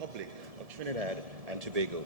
Republic of Trinidad and Tobago.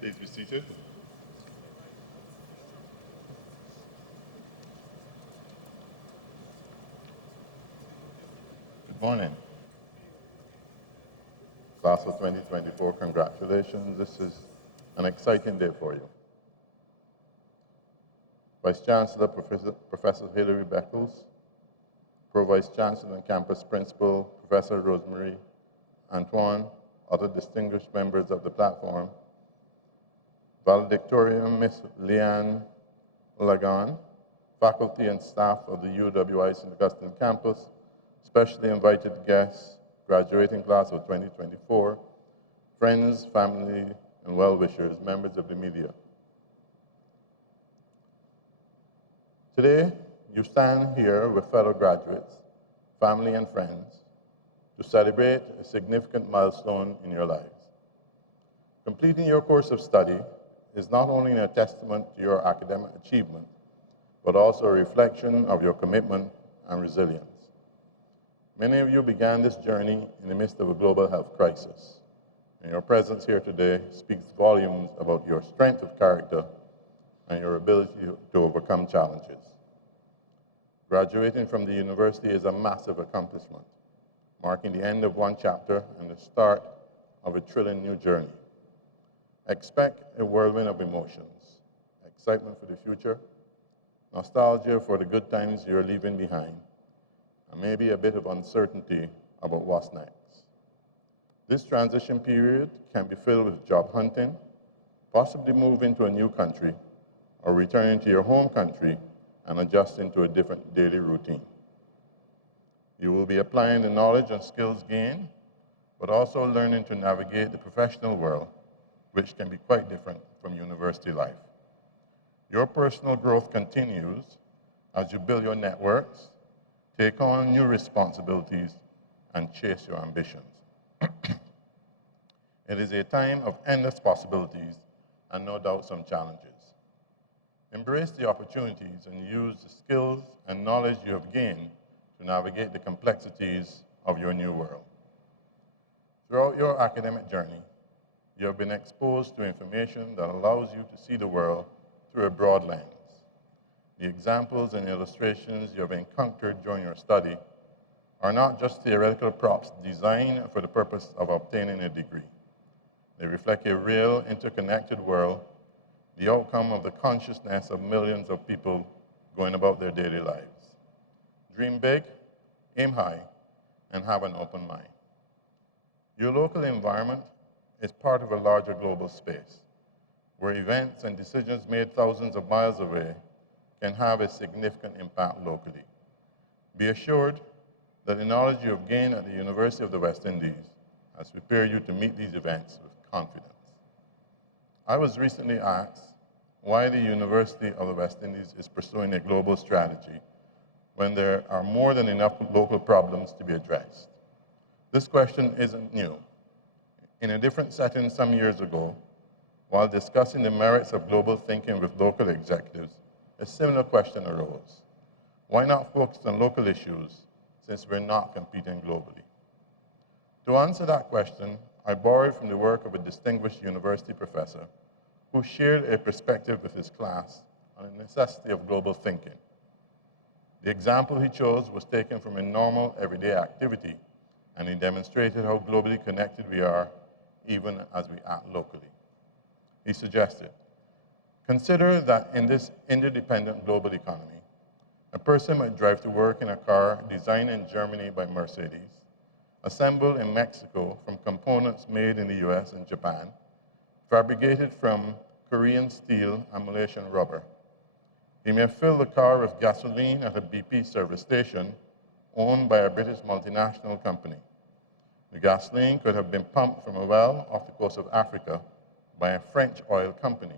Please be seated. Good morning. Class of 2024, congratulations. This is an exciting day for you. Vice Chancellor, Professor Hilary Beckles, Pro-Vice Chancellor and Campus Principal, Professor Rosemary Antoine, other distinguished members of the platform, Valedictorian Miss Leanne Lagan, faculty and staff of the UWI St Augustine campus, specially invited guests, graduating class of 2024, friends, family, and well-wishers, members of the media. Today, you stand here with fellow graduates, family, and friends to celebrate a significant milestone in your lives. Completing your course of study is not only a testament to your academic achievement, but also a reflection of your commitment and resilience. Many of you began this journey in the midst of a global health crisis, and your presence here today speaks volumes about your strength of character and your ability to overcome challenges. Graduating from the university is a massive accomplishment, marking the end of one chapter and the start of a thrilling new journey. Expect a whirlwind of emotions, excitement for the future, nostalgia for the good times you're leaving behind, and maybe a bit of uncertainty about what's next. This transition period can be filled with job hunting, possibly moving to a new country, or returning to your home country and adjusting to a different daily routine. You will be applying the knowledge and skills gained, but also learning to navigate the professional world, which can be quite different from university life. Your personal growth continues as you build your networks, take on new responsibilities, and chase your ambitions. It is a time of endless possibilities and no doubt some challenges. Embrace the opportunities and use the skills and knowledge you have gained to navigate the complexities of your new world. Throughout your academic journey, you have been exposed to information that allows you to see the world through a broad lens. The examples and illustrations you have encountered during your study are not just theoretical props designed for the purpose of obtaining a degree. They reflect a real, interconnected world, the outcome of the consciousness of millions of people going about their daily lives. Dream big, aim high, and have an open mind. Your local environment is part of a larger global space, where events and decisions made thousands of miles away can have a significant impact locally. Be assured that the knowledge you have gained at the University of the West Indies has prepared you to meet these events with confidence. I was recently asked why the University of the West Indies is pursuing a global strategy when there are more than enough local problems to be addressed. This question isn't new. In a different setting some years ago, while discussing the merits of global thinking with local executives, a similar question arose. Why not focus on local issues since we're not competing globally? To answer that question, I borrowed from the work of a distinguished university professor who shared a perspective with his class on the necessity of global thinking. The example he chose was taken from a normal everyday activity, and he demonstrated how globally connected we are even as we act locally. He suggested, consider that in this interdependent global economy, a person might drive to work in a car designed in Germany by Mercedes, assembled in Mexico from components made in the US and Japan, fabricated from Korean steel and Malaysian rubber. He may fill the car with gasoline at a BP service station owned by a British multinational company. The gasoline could have been pumped from a well off the coast of Africa by a French oil company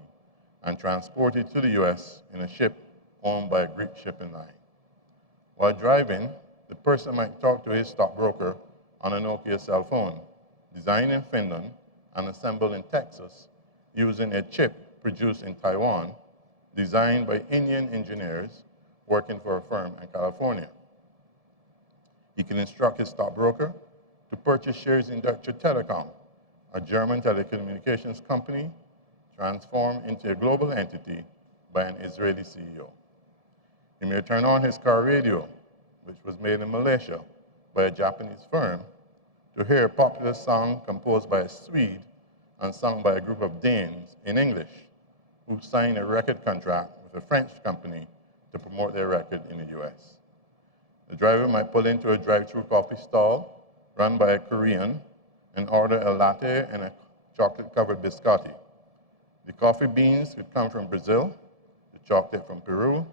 and transported to the US in a ship owned by a Greek shipping line. While driving, the person might talk to his stockbroker on a Nokia cell phone, designed in Finland and assembled in Texas using a chip produced in Taiwan, designed by Indian engineers working for a firm in California. He can instruct his stockbroker to purchase shares in Deutsche Telekom, a German telecommunications company transformed into a global entity by an Israeli CEO. He may turn on his car radio, which was made in Malaysia by a Japanese firm, to hear a popular song composed by a Swede and sung by a group of Danes in English, who signed a record contract with a French company to promote their record in the US. The driver might pull into a drive-through coffee stall run by a Korean and order a latte and a chocolate-covered biscotti. The coffee beans could come from Brazil, the chocolate from Peru,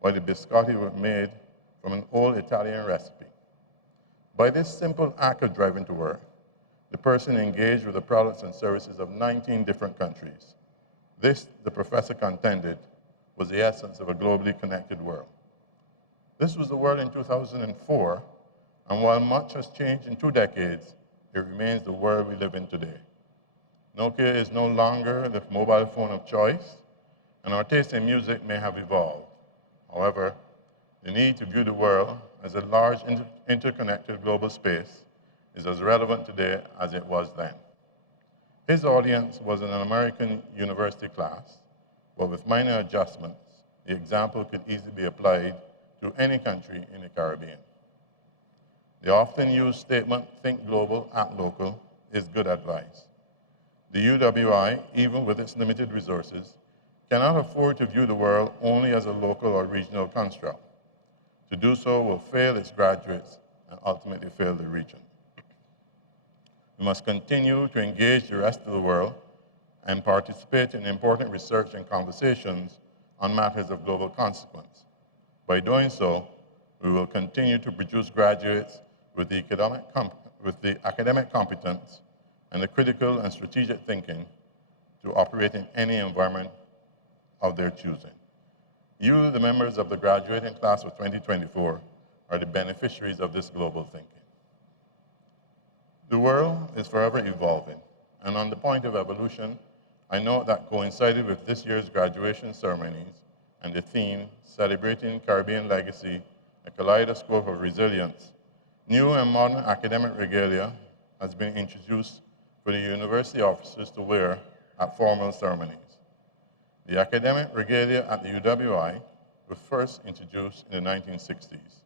while the biscotti was made from an old Italian recipe. By this simple act of driving to work, the person engaged with the products and services of 19 different countries. This, the professor contended, was the essence of a globally connected world. This was the world in 2004, and while much has changed in 2 decades, it remains the world we live in today. Nokia is no longer the mobile phone of choice, and our taste in music may have evolved. However, the need to view the world as a large interconnected global space is as relevant today as it was then. His audience was in an American university class, but with minor adjustments, the example could easily be applied to any country in the Caribbean. The often used statement, think global, act local, is good advice. The UWI, even with its limited resources, cannot afford to view the world only as a local or regional construct. To do so will fail its graduates and ultimately fail the region. We must continue to engage the rest of the world and participate in important research and conversations on matters of global consequence. By doing so, we will continue to produce graduates with the academic competence and the critical and strategic thinking to operate in any environment of their choosing. You, the members of the graduating class of 2024, are the beneficiaries of this global thinking. The world is forever evolving, and on the point of evolution, I note that coincided with this year's graduation ceremonies and the theme, Celebrating Caribbean Legacy, a Kaleidoscope of Resilience, new and modern academic regalia has been introduced for the university officers to wear at formal ceremonies. The academic regalia at the UWI was first introduced in the 1960s.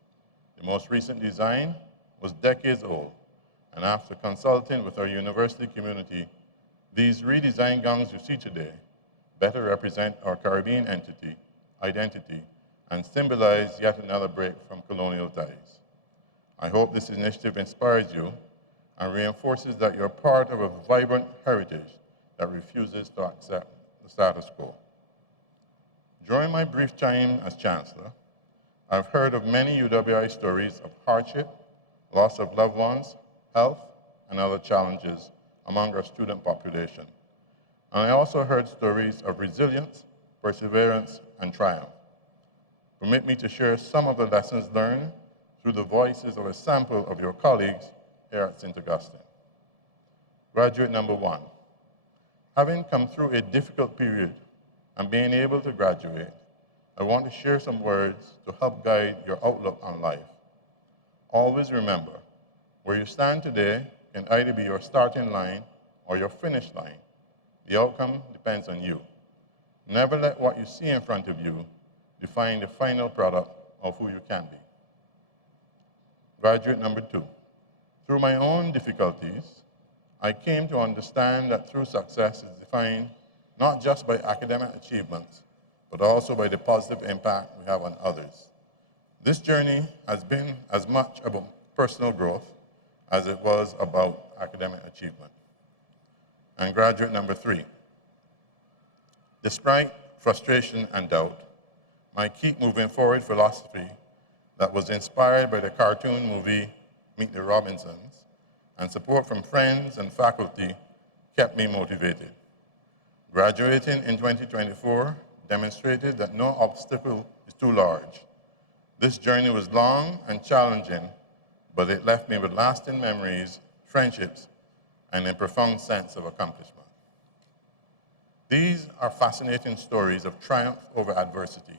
The most recent design was decades old, and after consulting with our university community, these redesigned gowns you see today better represent our Caribbean identity, and symbolize yet another break from colonial ties. I hope this initiative inspires you and reinforces that you're part of a vibrant heritage that refuses to accept the status quo. During my brief time as Chancellor, I've heard of many UWI stories of hardship, loss of loved ones, health, and other challenges among our student population. And I also heard stories of resilience, perseverance, and triumph. Permit me to share some of the lessons learned through the voices of a sample of your colleagues here at St. Augustine. Graduate number 1, having come through a difficult period and being able to graduate, I want to share some words to help guide your outlook on life. Always remember, where you stand today can either be your starting line or your finish line. The outcome depends on you. Never let what you see in front of you define the final product of who you can be. Graduate number 2. Through my own difficulties, I came to understand that true success is defined not just by academic achievements, but also by the positive impact we have on others. This journey has been as much about personal growth as it was about academic achievement. And graduate number 3. Despite frustration and doubt, my keep moving forward philosophy that was inspired by the cartoon movie Meet the Robinsons and support from friends and faculty kept me motivated. Graduating in 2024 demonstrated that no obstacle is too large. This journey was long and challenging, but it left me with lasting memories, friendships, and a profound sense of accomplishment. These are fascinating stories of triumph over adversity,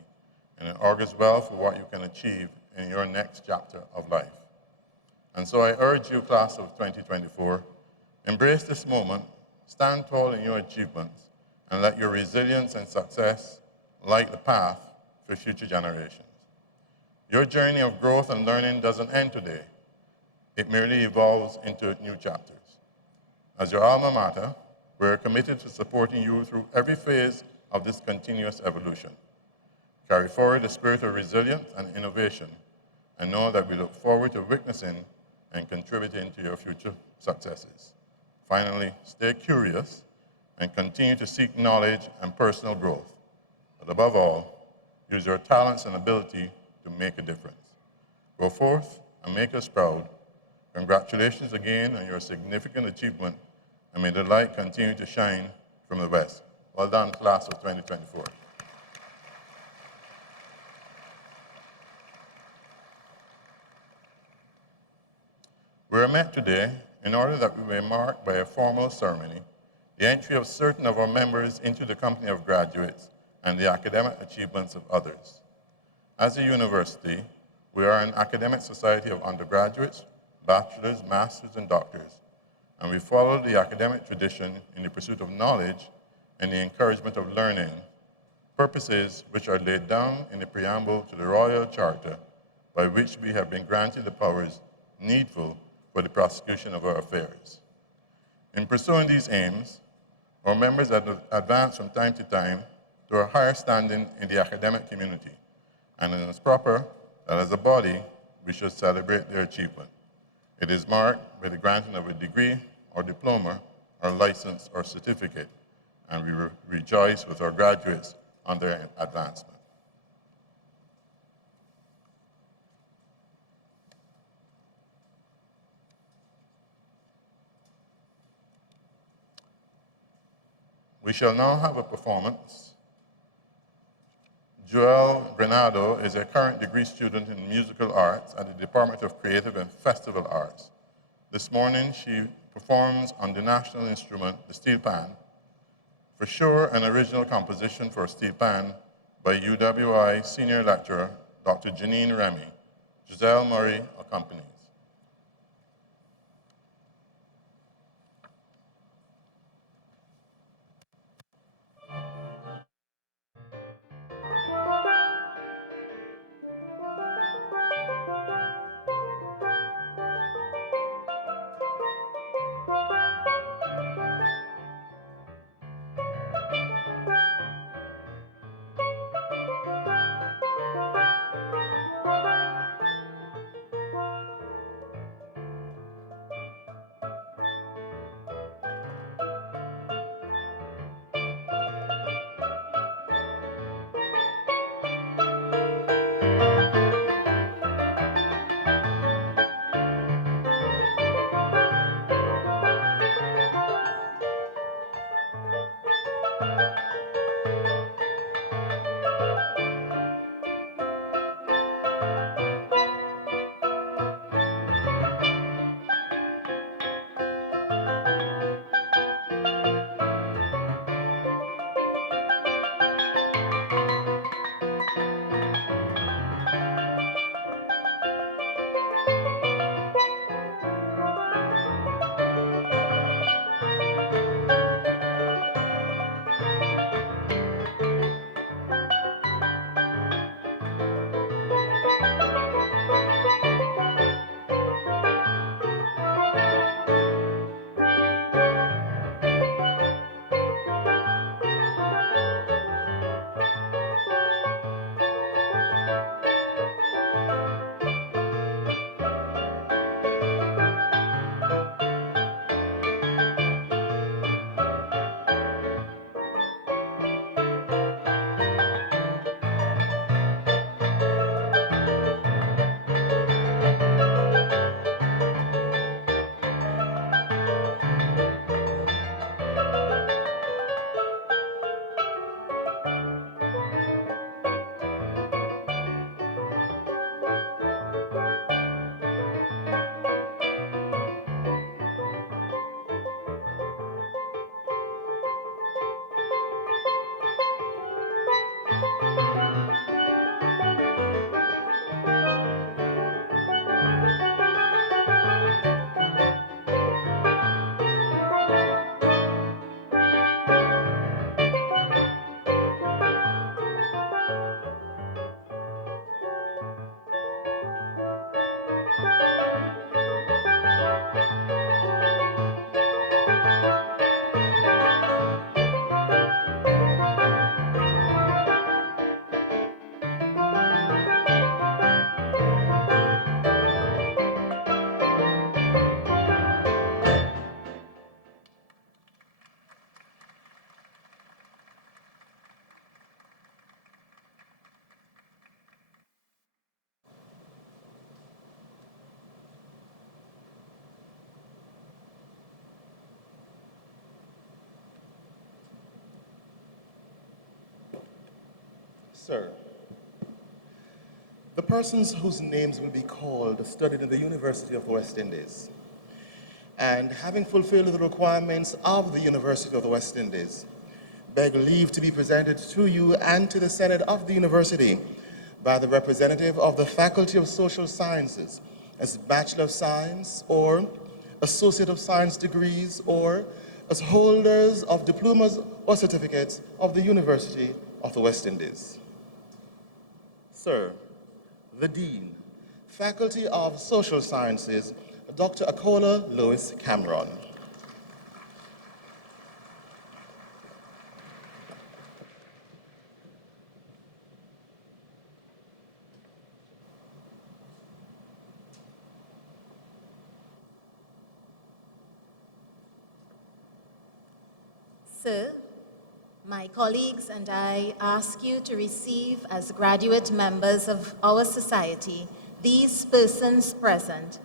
and it augurs well for what you can achieve in your next chapter of life. And so I urge you, class of 2024, embrace this moment, stand tall in your achievements, and let your resilience and success light the path for future generations. Your journey of growth and learning doesn't end today. It merely evolves into new chapters. As your alma mater, we're committed to supporting you through every phase of this continuous evolution. Carry forward the spirit of resilience and innovation, and know that we look forward to witnessing and contributing to your future successes. Finally, stay curious and continue to seek knowledge and personal growth. But above all, use your talents and ability to make a difference. Go forth and make us proud. Congratulations again on your significant achievement, and may the light continue to shine from the west. Well done, class of 2024. We are met today in order that we may mark by a formal ceremony the entry of certain of our members into the company of graduates and the academic achievements of others. As a university, we are an academic society of undergraduates, bachelors, masters, and doctors, and we follow the academic tradition in the pursuit of knowledge and the encouragement of learning, purposes which are laid down in the preamble to the Royal Charter, by which we have been granted the powers needful for the prosecution of our affairs. In pursuing these aims, our members advance from time to time to a higher standing in the academic community, and it is proper that as a body, we should celebrate their achievement. It is marked by the granting of a degree or diploma or license or certificate, and we rejoice with our graduates on their advancement. We shall now have a performance. Joelle Granado is a current degree student in musical arts at the Department of Creative and Festival Arts. This morning, she performs on the national instrument, the steel pan. For sure, an original composition for steel pan by UWI senior lecturer, Dr. Janine Remy. Giselle Murray accompanies. Sir, the persons whose names will be called studied in the University of the West Indies, and having fulfilled the requirements of the University of the West Indies, beg leave to be presented to you and to the Senate of the University by the representative of the Faculty of Social Sciences as Bachelor of Science or Associate of Science degrees, or as holders of diplomas or certificates of the University of the West Indies. Sir, the Dean, Faculty of Social Sciences, Dr. Akola Lewis Cameron. Sir, my colleagues and I ask you to receive as graduate members of our society these persons present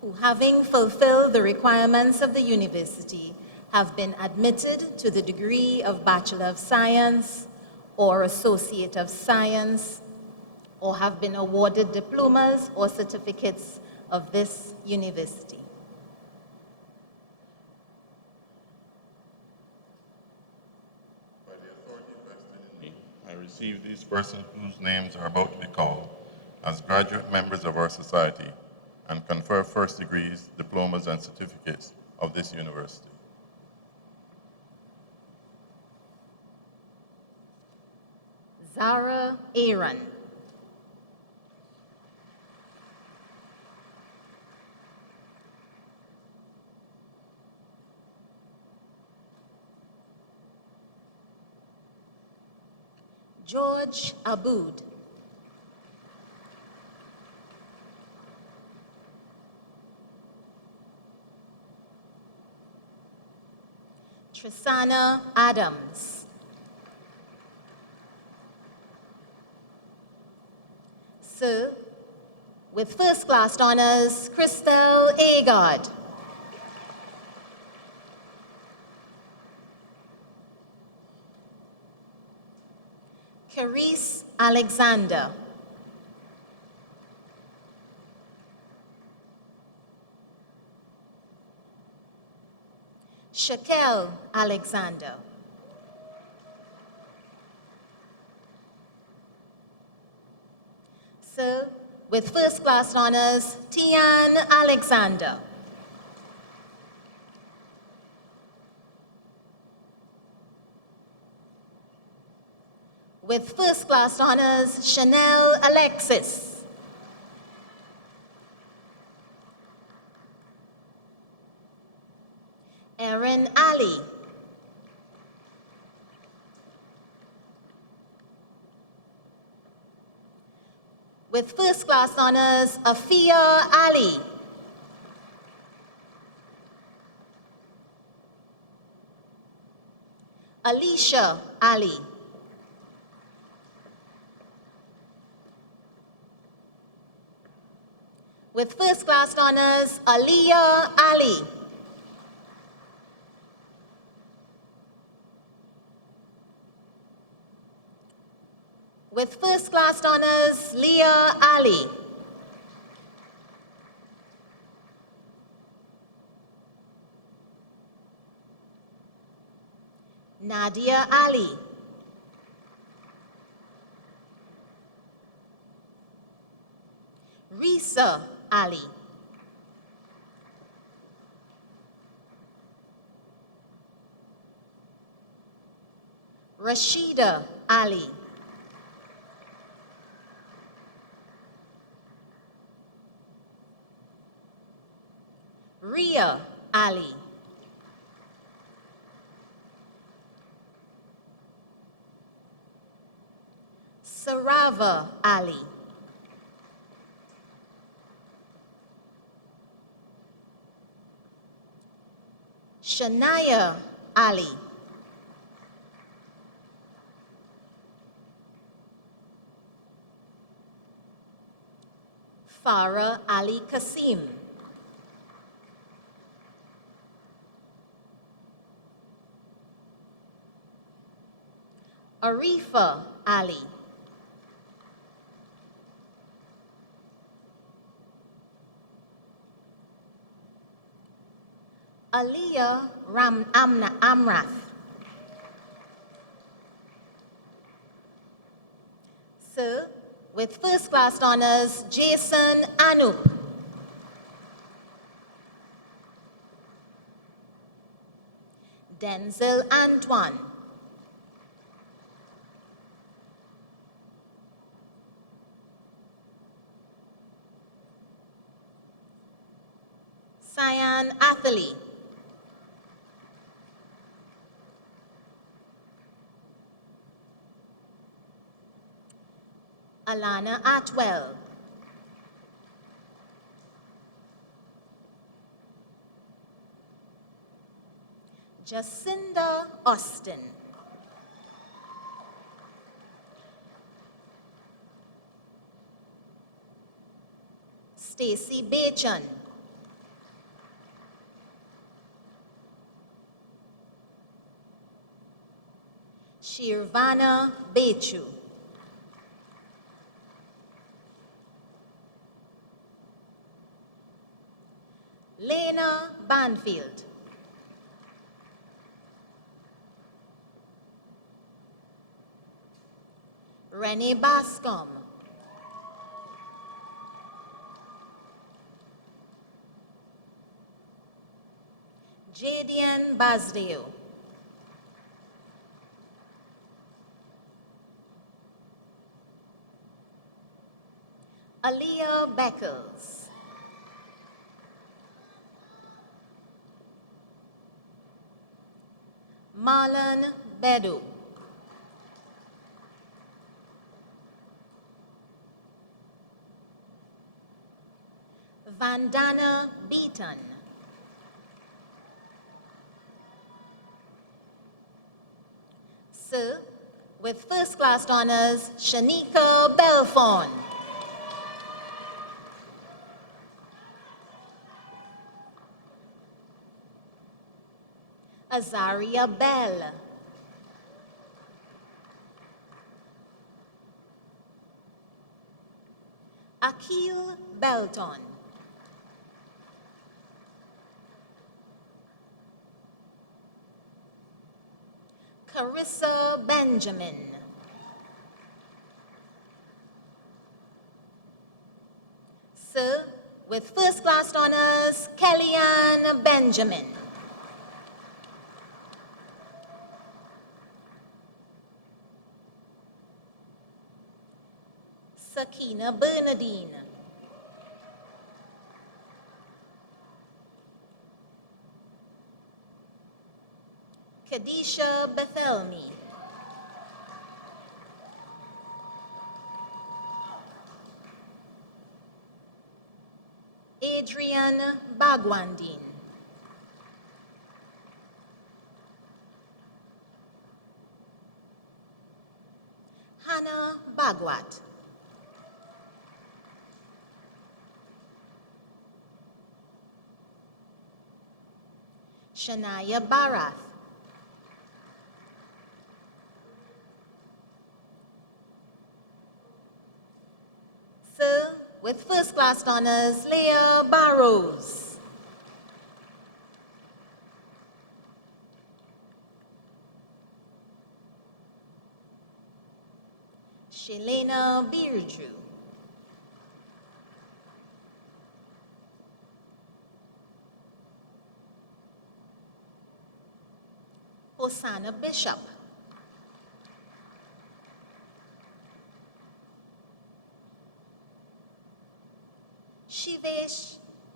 who, having fulfilled the requirements of the university, have been admitted to the degree of Bachelor of Science or Associate of Science, or have been awarded diplomas or certificates of this university. By the authority vested in me, I receive these persons whose names are about to be called as graduate members of our society and confer first degrees, diplomas, and certificates of this university. Zara Aaron. George Aboud. Trisana Adams. Sir, with first class honors, Christel Agard. Carice Alexander. Shaquille Alexander. Sir, with first class honors, Tian Alexander. With first class honors, Chanel Alexis. Erin Ali. With first class honors, Afia Ali. Alicia Ali. With first class honors, Aliyah Ali. With first class honors, Leah Ali. Nadia Ali. Risa Ali. Rashida Ali. Ria Ali. Sarava Ali. Shania Ali. Farah Ali Kasim. Arifa Ali. Aliyah Amrath. Sir, with first class honors, Jason Anup. Denzel Antoine. Cyan Atherley. Alana Atwell. Jacinda Austin. Stacy Bachan. Shirvana Bechu. Lena Banfield. Renee Bascom. Jadian Basdeo. Aaliyah Beckles. Marlon Bedu. Vandana Beaton. Sir, with first class honors, Shanika Belfon. Azaria Bell. Akil Belton. Carissa Benjamin. Sir, with first class honors, Kellyanne Benjamin. Sakina Bernadine. Kadisha Bethelmy. Adrian Bagwandin. Hannah Bagwat. Shania Barath. Sir, with first class honors, Leah Barrows. Shelena Birju. Hosanna Bishop.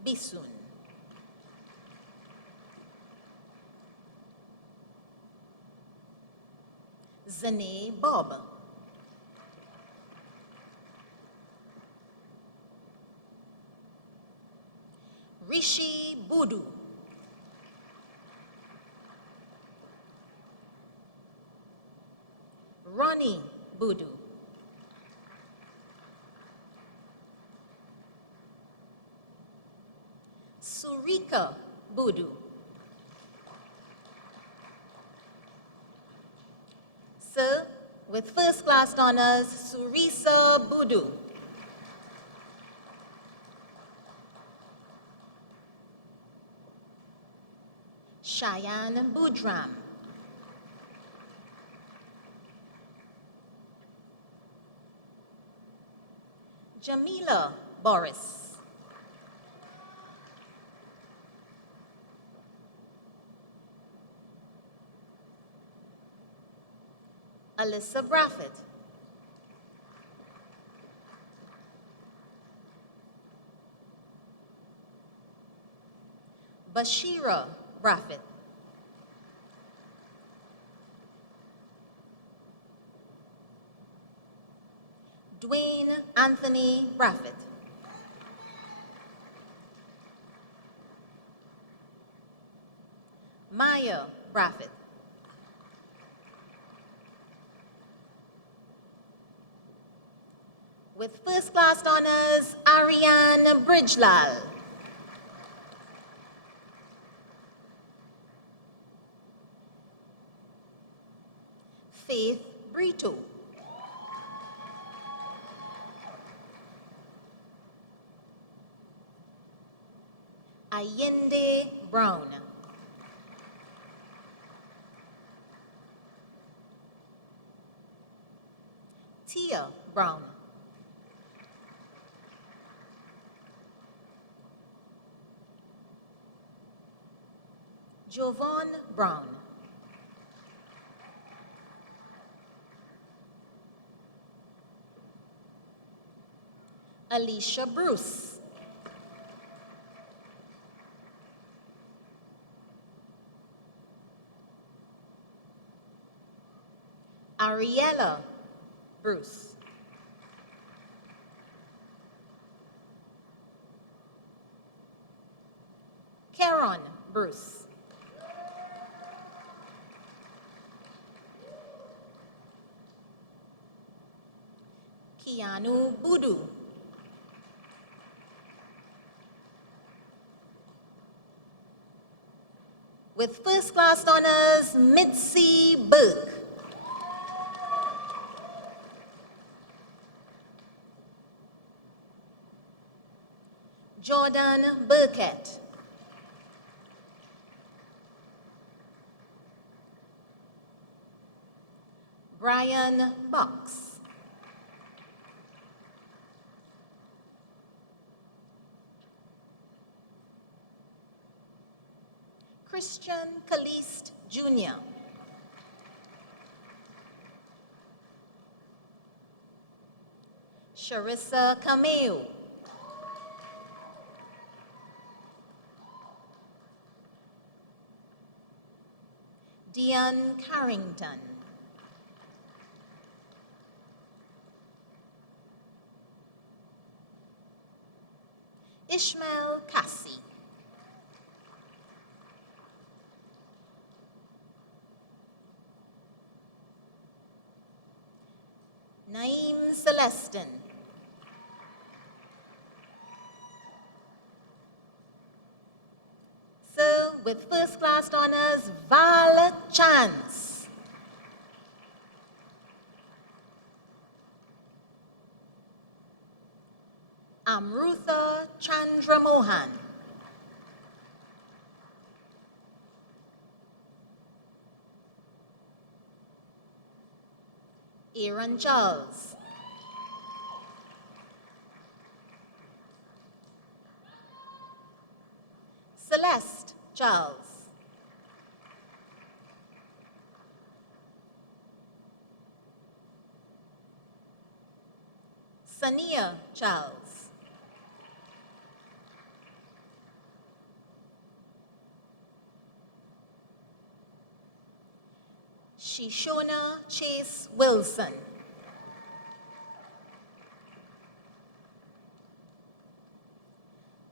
Bisun. Zane Bob. Rishi Budu. Ronnie Budu. Surika Budu. Sir, with first class honors, Surisa Budu. Cheyenne Budram. Jamila Boris. Alyssa Braffett. Bashira Braffett. Dwayne Anthony Braffett. Maya Braffett. With first class honors, Ariane Bridgelal. Faith Brito. Ayende Brown. Tia Brown. Jovan Brown. Alicia Bruce. Ariella Bruce. Karen Bruce. Keanu Budu. With first class honors, Mitzi Burke. Jordan Burkett. Brian Box. Christian Caliste Jr. Sharissa Camille. Dion Carrington. Ishmael Cassie. Naeem Celestin. Sir, with first class honors, Val Chance. Amrutha Chandramohan. Aaron Charles. Celeste Charles. Sania Charles. Shishona Chase Wilson.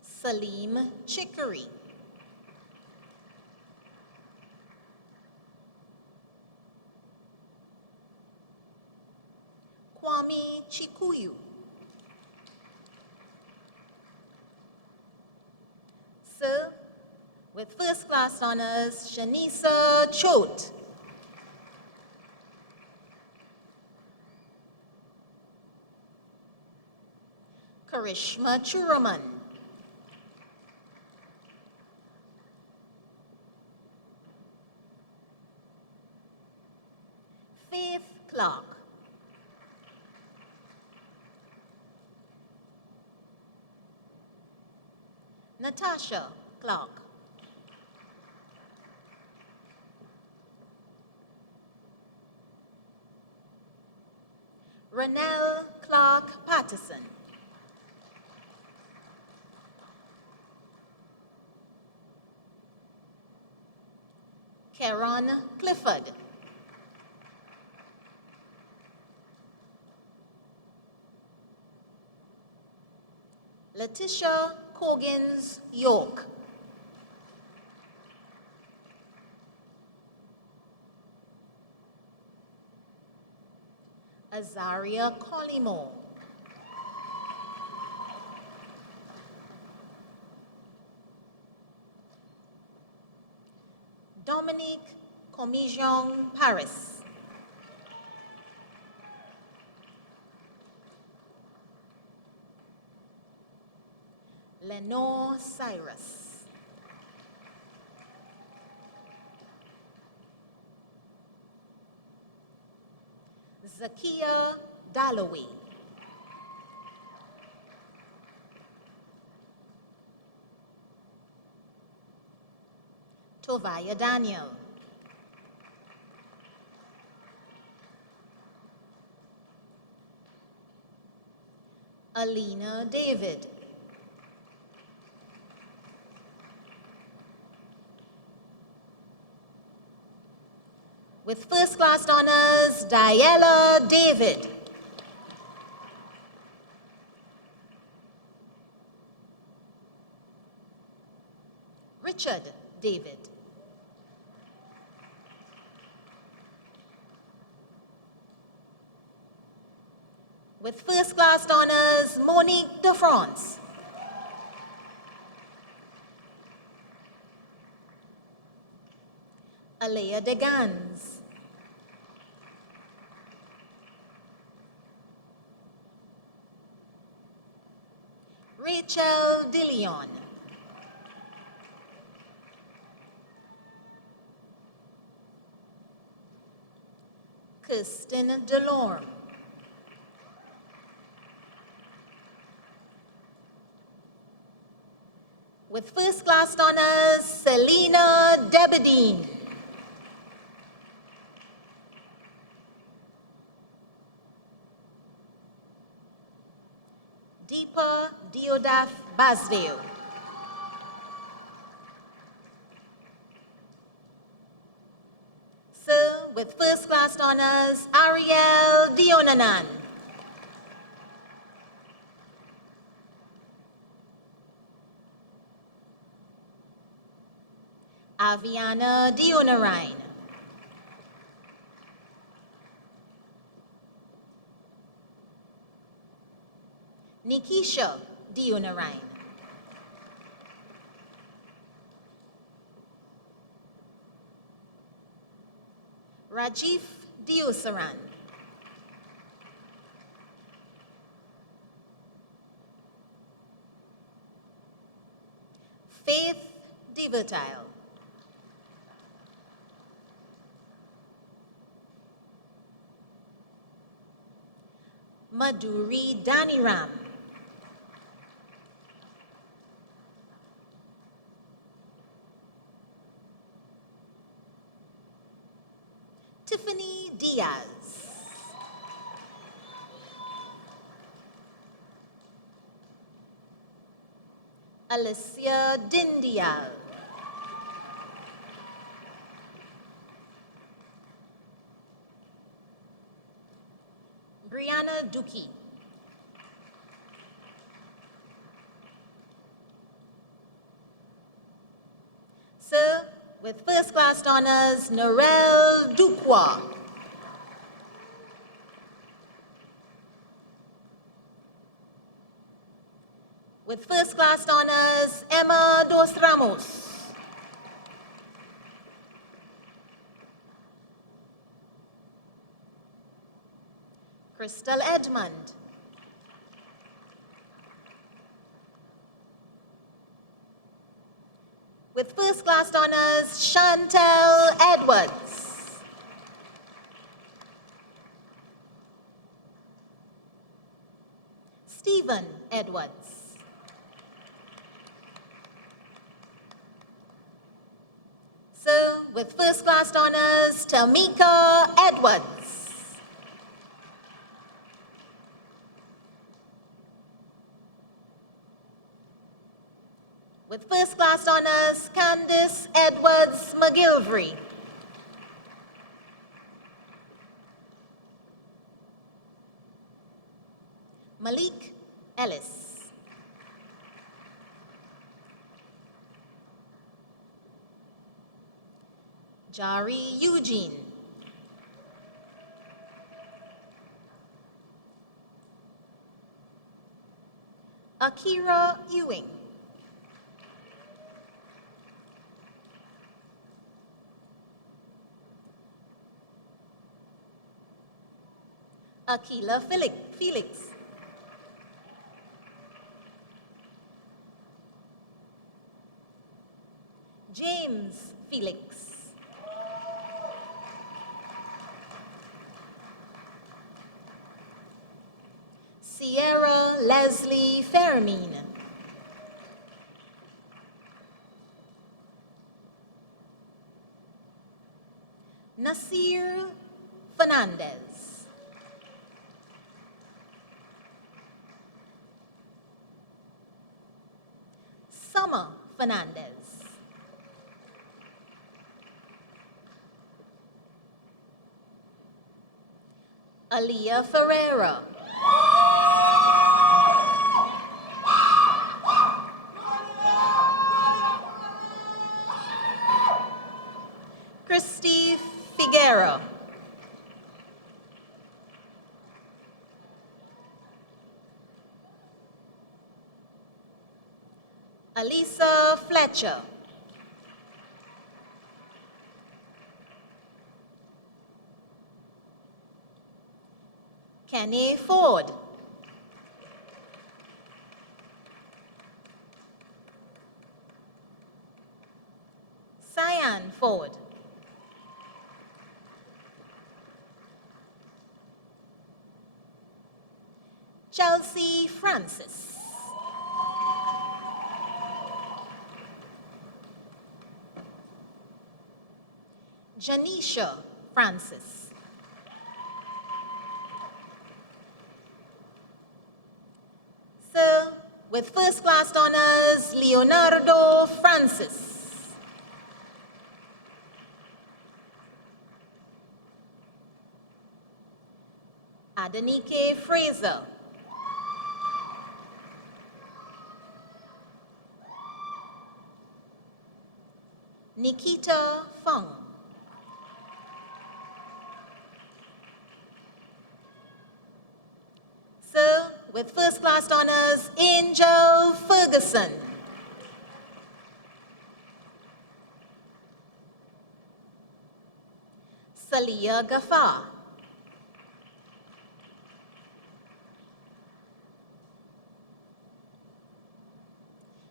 Salim Chicory. Kwame Chikuyu. Sir, with first class honors, Shanisa Chote. Karishma Churaman. Faith Clark. Natasha Clark. Renelle Clark Patterson. Karen Clifford. Letitia Coggins York. Azaria Collymore. Dominique Comijong Paris. Lenore Cyrus. Zakia Dalloway. Tovaya Daniel. Alina David. With first class honors, Diella David. Richard David. With first class honors, Monique de France. Alea de Gans. Rachel DeLeon. Kirsten Delorme. With first class honors, Selena Debedine. Deepa Deodath Basdeo. Sir, with first class honors, Ariel Dionanan. Aviana Dionarine. Nikisha Dionarine. Rajiv Diosaran. Faith Divertile. Madhuri Daniram. Tiffany Diaz. Alicia Dindial. Brianna Dookie. Sir, with first-class honors, Norel Dukwa. With first-class honors, Emma Dos Ramos. Crystal Edmond. With first-class honors, Chantel Edwards. Stephen Edwards. So, with first-class honors, Tamika Edwards. With first-class honors, Candice Edwards McGilvery. Malik Ellis. Jari Eugene. Akira Ewing. Akila Felix. James Felix. Sierra Leslie Fermine. Nasir Fernandez. Summer Fernandez. Aliyah Ferreira. Christy Figueroa. Alisa Fletcher. Kenny Ford. Cyan Ford. Chelsea Francis. Janisha Francis. Sir, with first-class honors, Leonardo Francis. Adenike Fraser. Nikita Fung. Sir, with first-class honors, Angel Ferguson. Salia Gafar.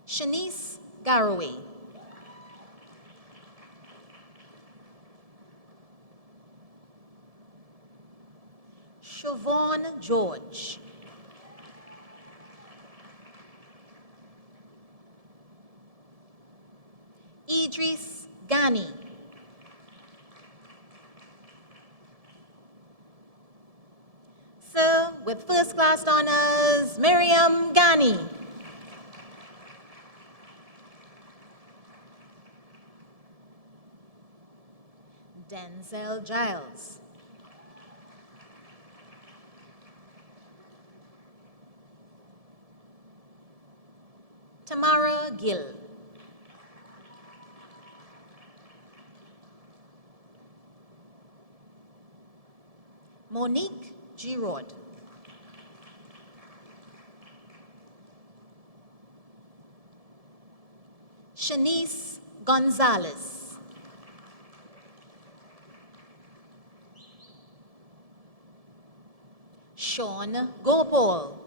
Shanice Garraway. Siobhan George. Idris Ghani. Sir, with first-class honors, Miriam Ghani. Denzel Giles. Gill. Monique Giroud. Shanice Gonzalez. Sean Gopal.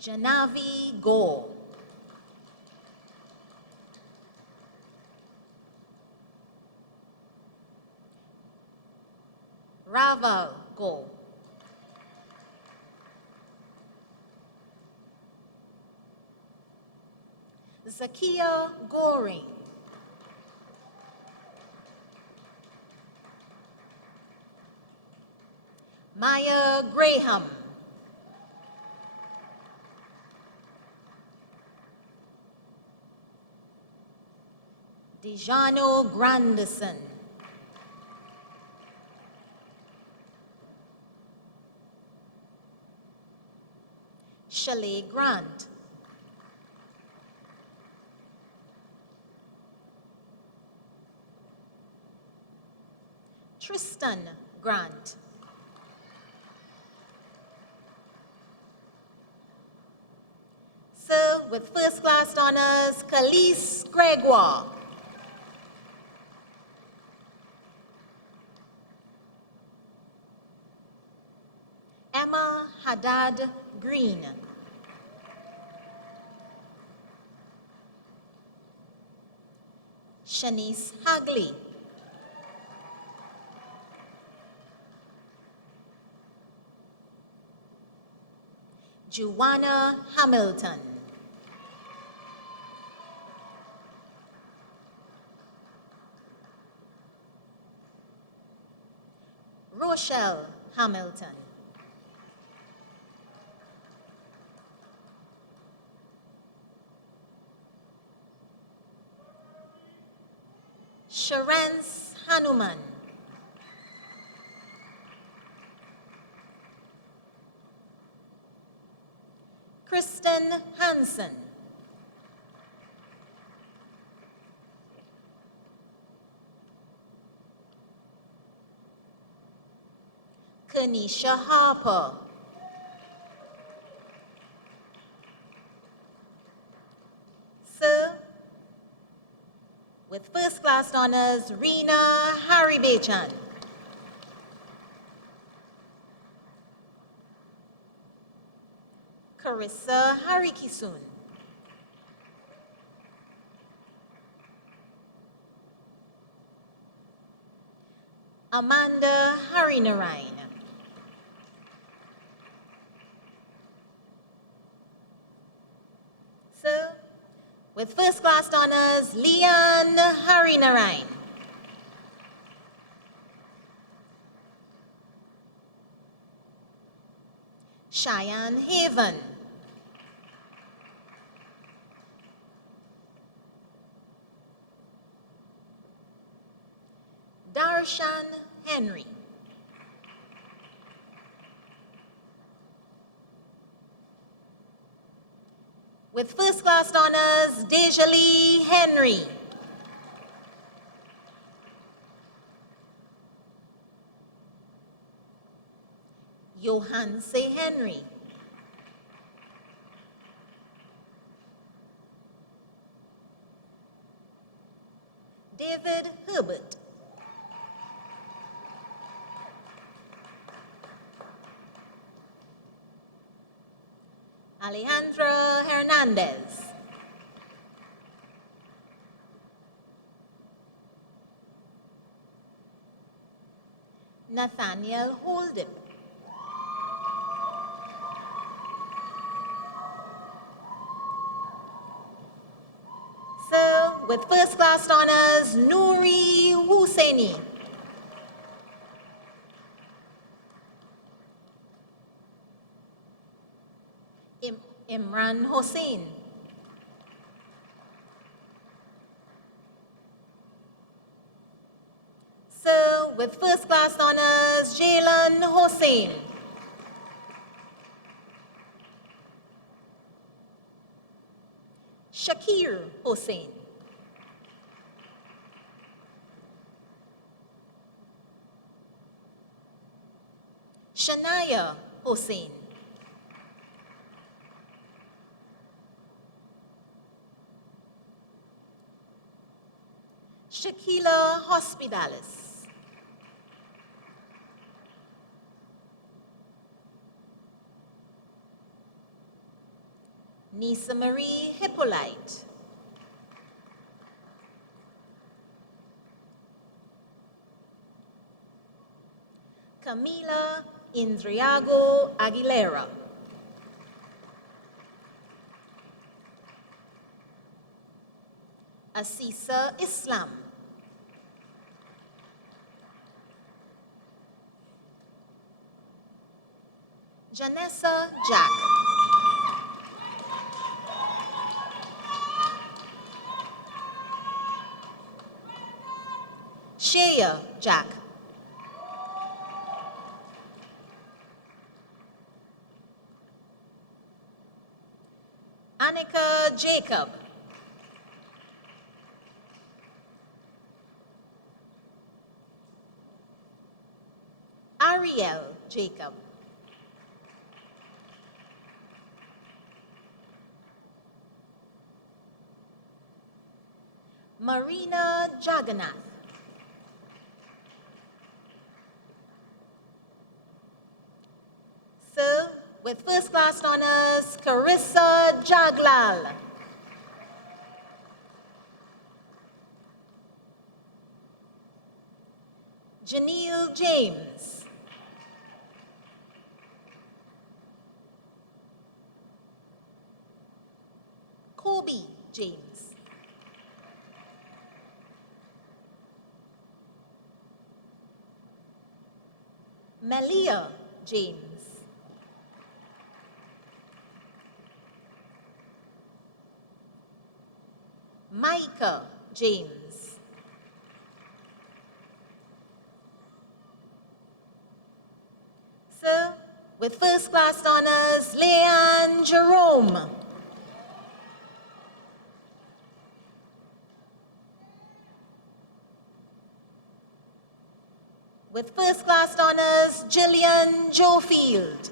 Janavi Go. Raval Go. Zakia Goring. Maya Graham. Dejano Grandison. Shelley Grant. Tristan Grant. Sir, with first class honors, Khalees Gregoire. Emma Haddad Green. Shanice Hagley. Juwana Hamilton. Rochelle Hamilton. Sharance Hanuman. Kristen Hansen. Kanisha Harper. Sir, with first class honors, Rena Haribechan. Carissa Harikisun. Amanda Harinarain. Sir, with first class honors, Leon Harinarain. Cheyenne Haven. Darshan Henry. With first class honors, Dejalee Henry. Johanse Henry. David Herbert. Alejandra Hernandez. Nathaniel Holden. Sir, with first class honors, Nouri Husseini. Imran Hossein. Sir, with first class honors, James Jalen Hossain. Shakir Hossain. Shania Hossain. Shakila Hospitalis. Nisa Marie Hippolyte. Camila Indriago Aguilera. Asisa Islam. Janessa Jack. Shea Jack. Annika Jacob. Ariel Jacob. Marina Jagannath. So, with first class honors, Carissa Jaglal. Janelle James. Kobe James. Melia James. Micah James. So, with first class honors, Leanne Jerome. With first class honors, Jillian Jofield.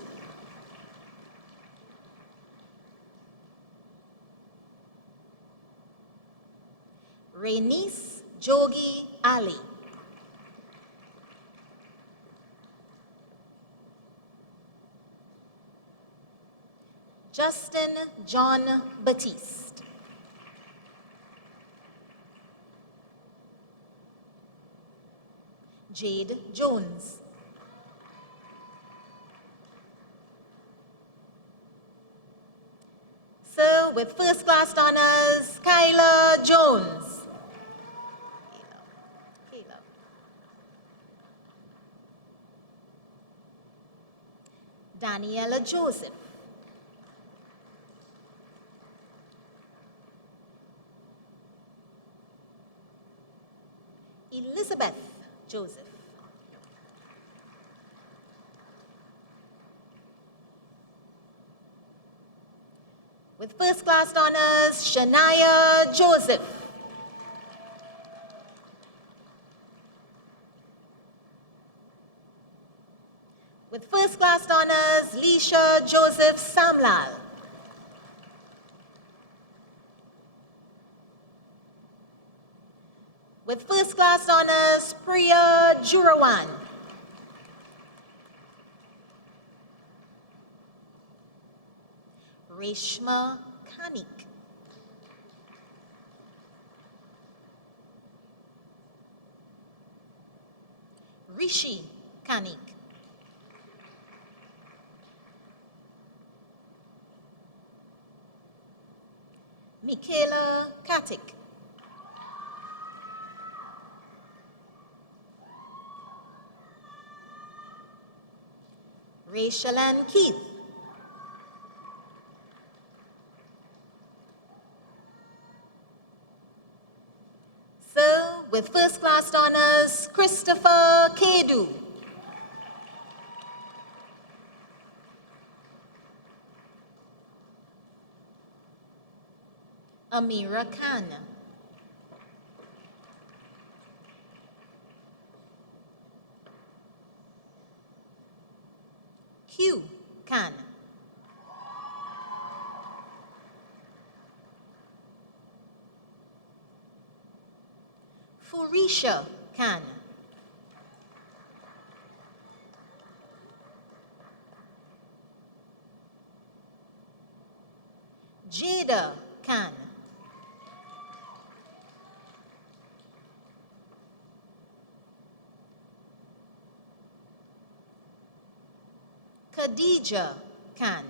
Renice Jogi Ali. Justin John Batiste. Jade Jones. So, with first class honors, Kyla Jones. Caleb. Daniela Joseph. Elizabeth Joseph. With first class honors, Shania Joseph. With first class honors, Leisha Joseph Samlal. With first class honors, Priya Jurawan. Reshma Kanik. Rishi Kanik. Michaela Katik. Rachaelan Keith. So, with first class honors, Christopher Kedu. Amira Khan. Q Khan. Furisha Khan. Jada Khan. Khadija Khan.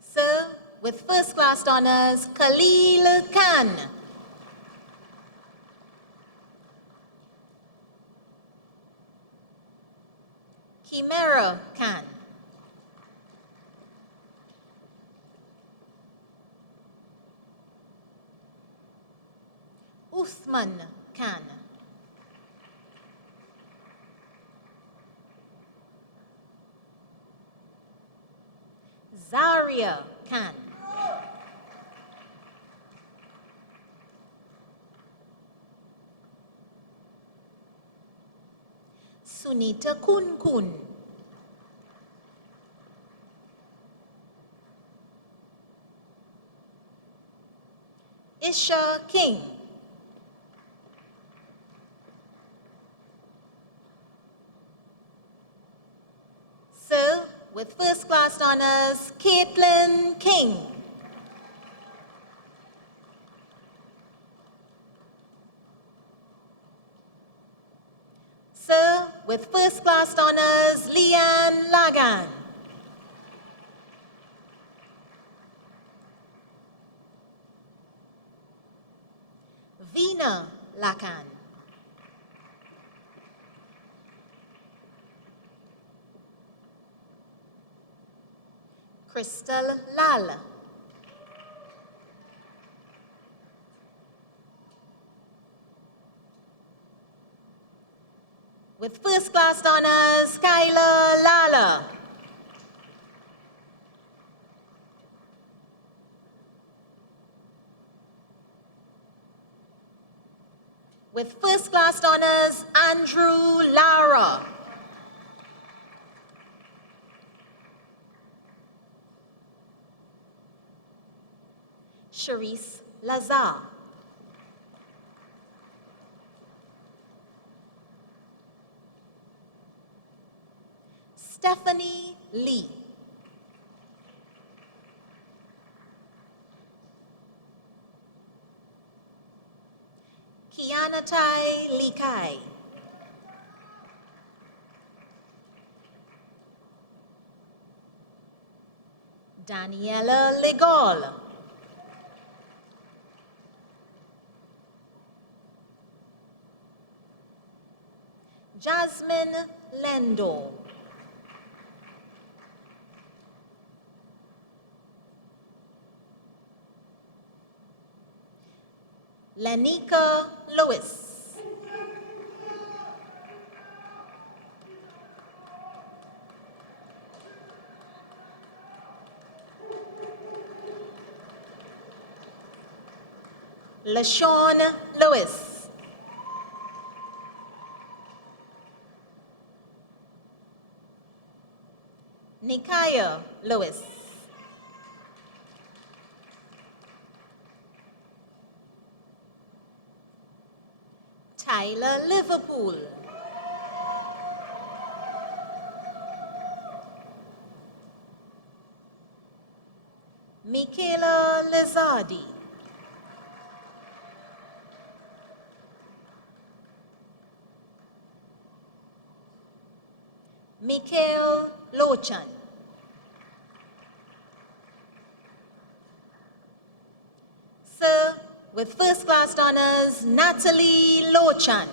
Sir, with first class honors, Khalil Khan. Chimera Khan. Uthman Khan. Zaria Khan. Sunita Kun Kun. Isha King. Sir, with first class honors, Caitlin King. Sir, with first class honors, Leanne Lagan. Veena Lakan. Crystal Lal. With first class honors, Kyla Lala. With first class honors, Andrew Lara. Sharice Lazar. Stephanie Lee. Kianatai Likai. Daniela Legol. Jasmine Lendo. Lenika Lewis. LaShawn Lewis. Nikaya Lewis. Tyler Liverpool. Michaela Lizardi. Mikhail Lochan. Sir, with first class honors, Natalie Lochan.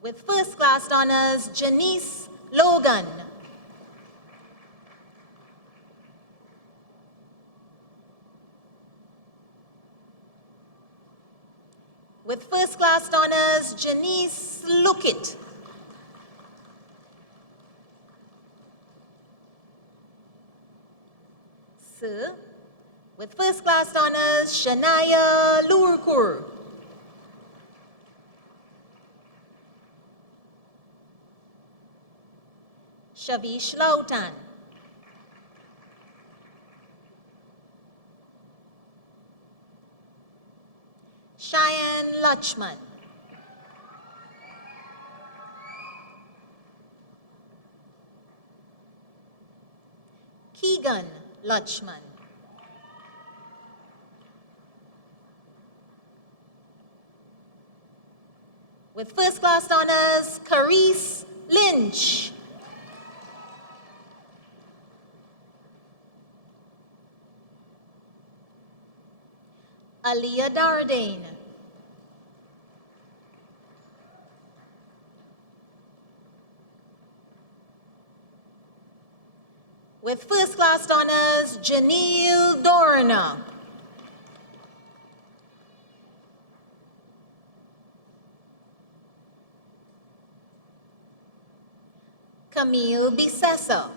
With first class honors, Janice Logan. With first class honors, look it. Sir, with first class honors, Shania Lurkur. Shavish Lautan. Cheyenne Lachman. Keegan Lachman. With first class honors, Carice Lynch. Aliyah Dardane. With first class honors, Janelle Dorna. Camille Bisessa.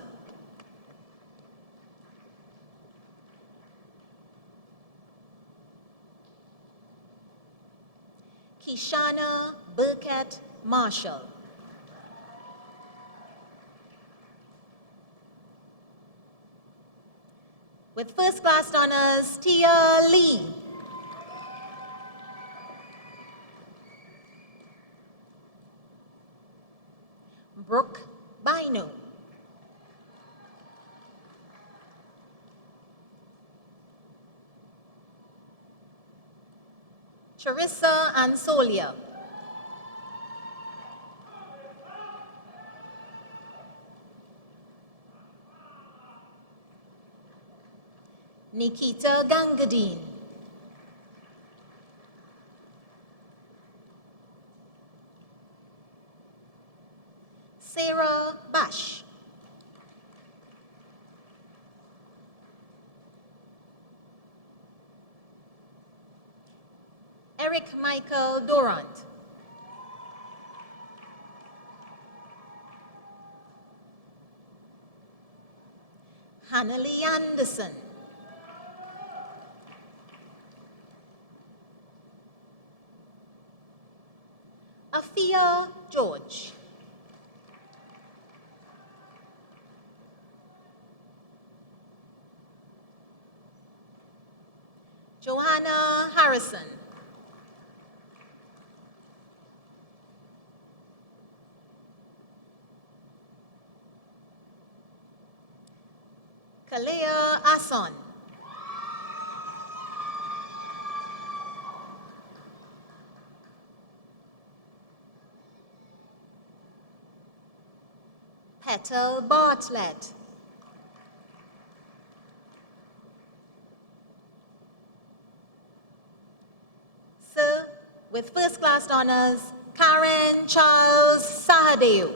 Kishana Burkett Marshall. With first class honors, Tia Lee. Brooke Bino. Charissa Ansolia. Nikita Gangadine. Sarah Bash. Eric Michael Durant. Hannalie Anderson. Afia George. Johanna Harrison. Kalea Ason. Petal Bartlett. Sir, with first class honors, Karen Charles Sahadeo.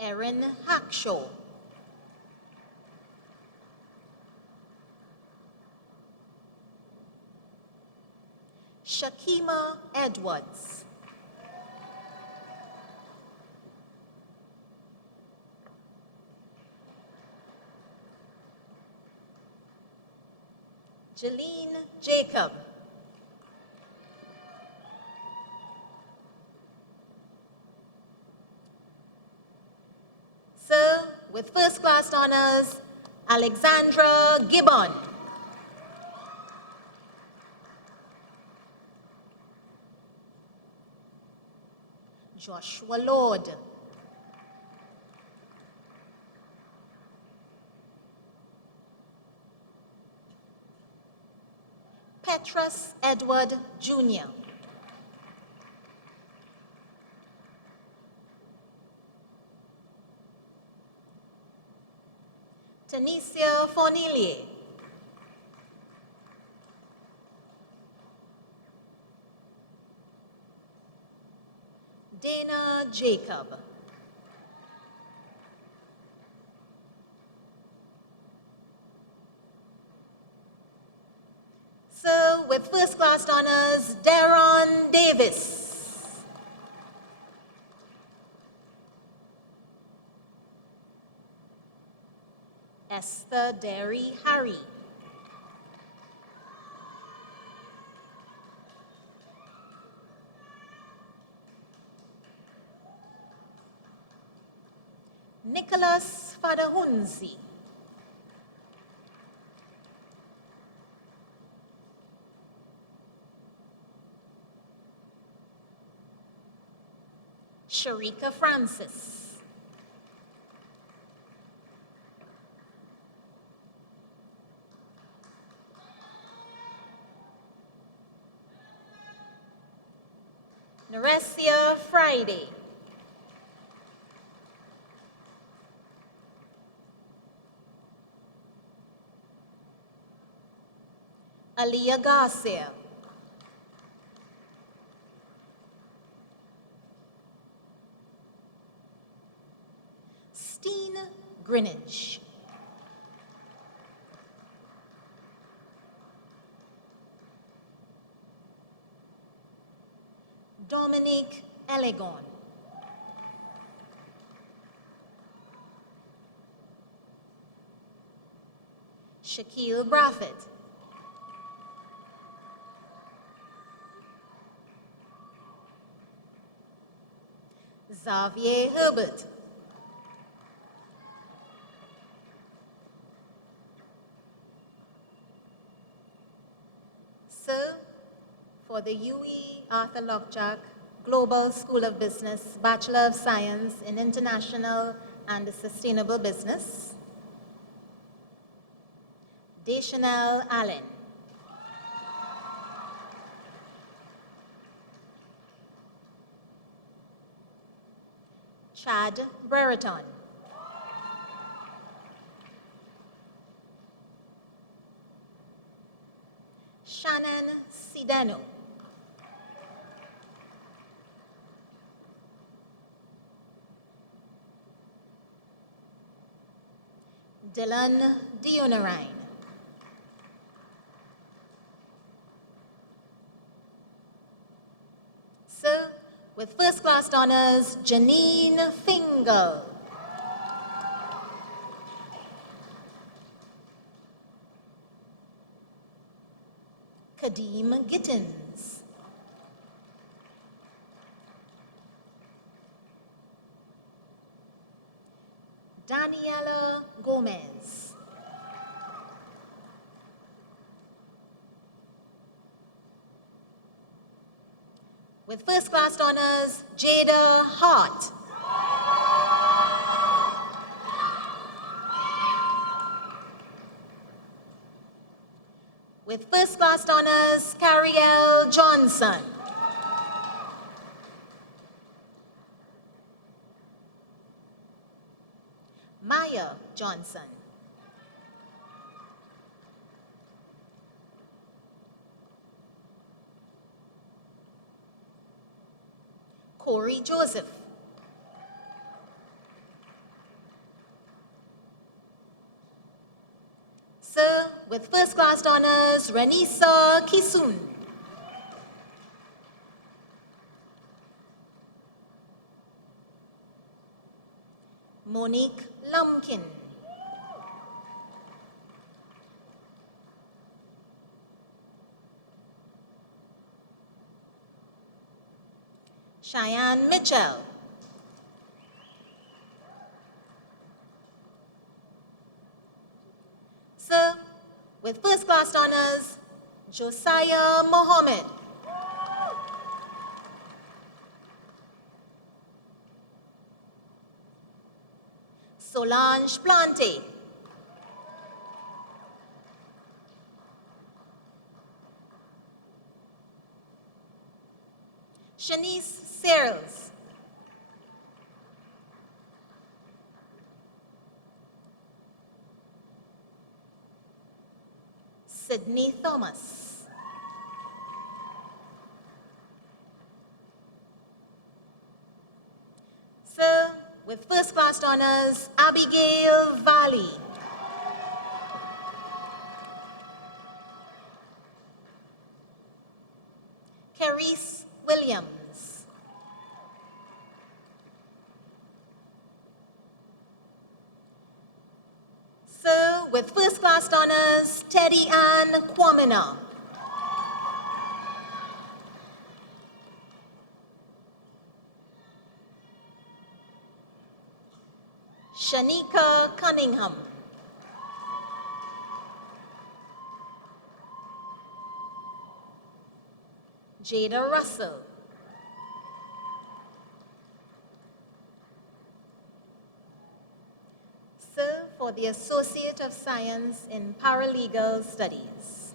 Erin Hackshaw. Shakima Edwards. Jeline Jacob. Sir, with first class honors, Alexandra Gibbon. Joshua Lord. Petrus Edward Jr. Tanisha Fornilier. Dana Jacob. with first class honors, Darren Davis. Esther Derry Harry. Nicholas Fadahunzi. Sharika Francis. Naresia Friday. Aliyah Garcia. Steen Greenwich. Dominic Elegon. Shaquille Braffett. Xavier Herbert. Sir, for the UE Arthur Lockjack Global School of Business, Bachelor of Science in International and Sustainable Business, Deschanel Allen. Chad Brereton. Shannon Sideno. Dylan Dionarine. Sir, with first class honors, Janine Fingal. Kadeem Gittins. Daniela Gomez. With first class honors, Jada Hart. With first class honors, Cariel Johnson. Maya Johnson. Corey Joseph. Sir, with first class honors, Ranisa Kisun. Monique Lumpkin. Cheyenne Mitchell. Sir, with first class honors, Josiah Mohammed. Solange Plante. Shanice Searles. Sydney Thomas. Sir, with first class honors, Abigail Valley. Carice Williams. Sir, with first class honors, Teddy Ann Kwamina. Shanika Cunningham. Jada Russell. Sir, for the Associate of Science in Paralegal Studies.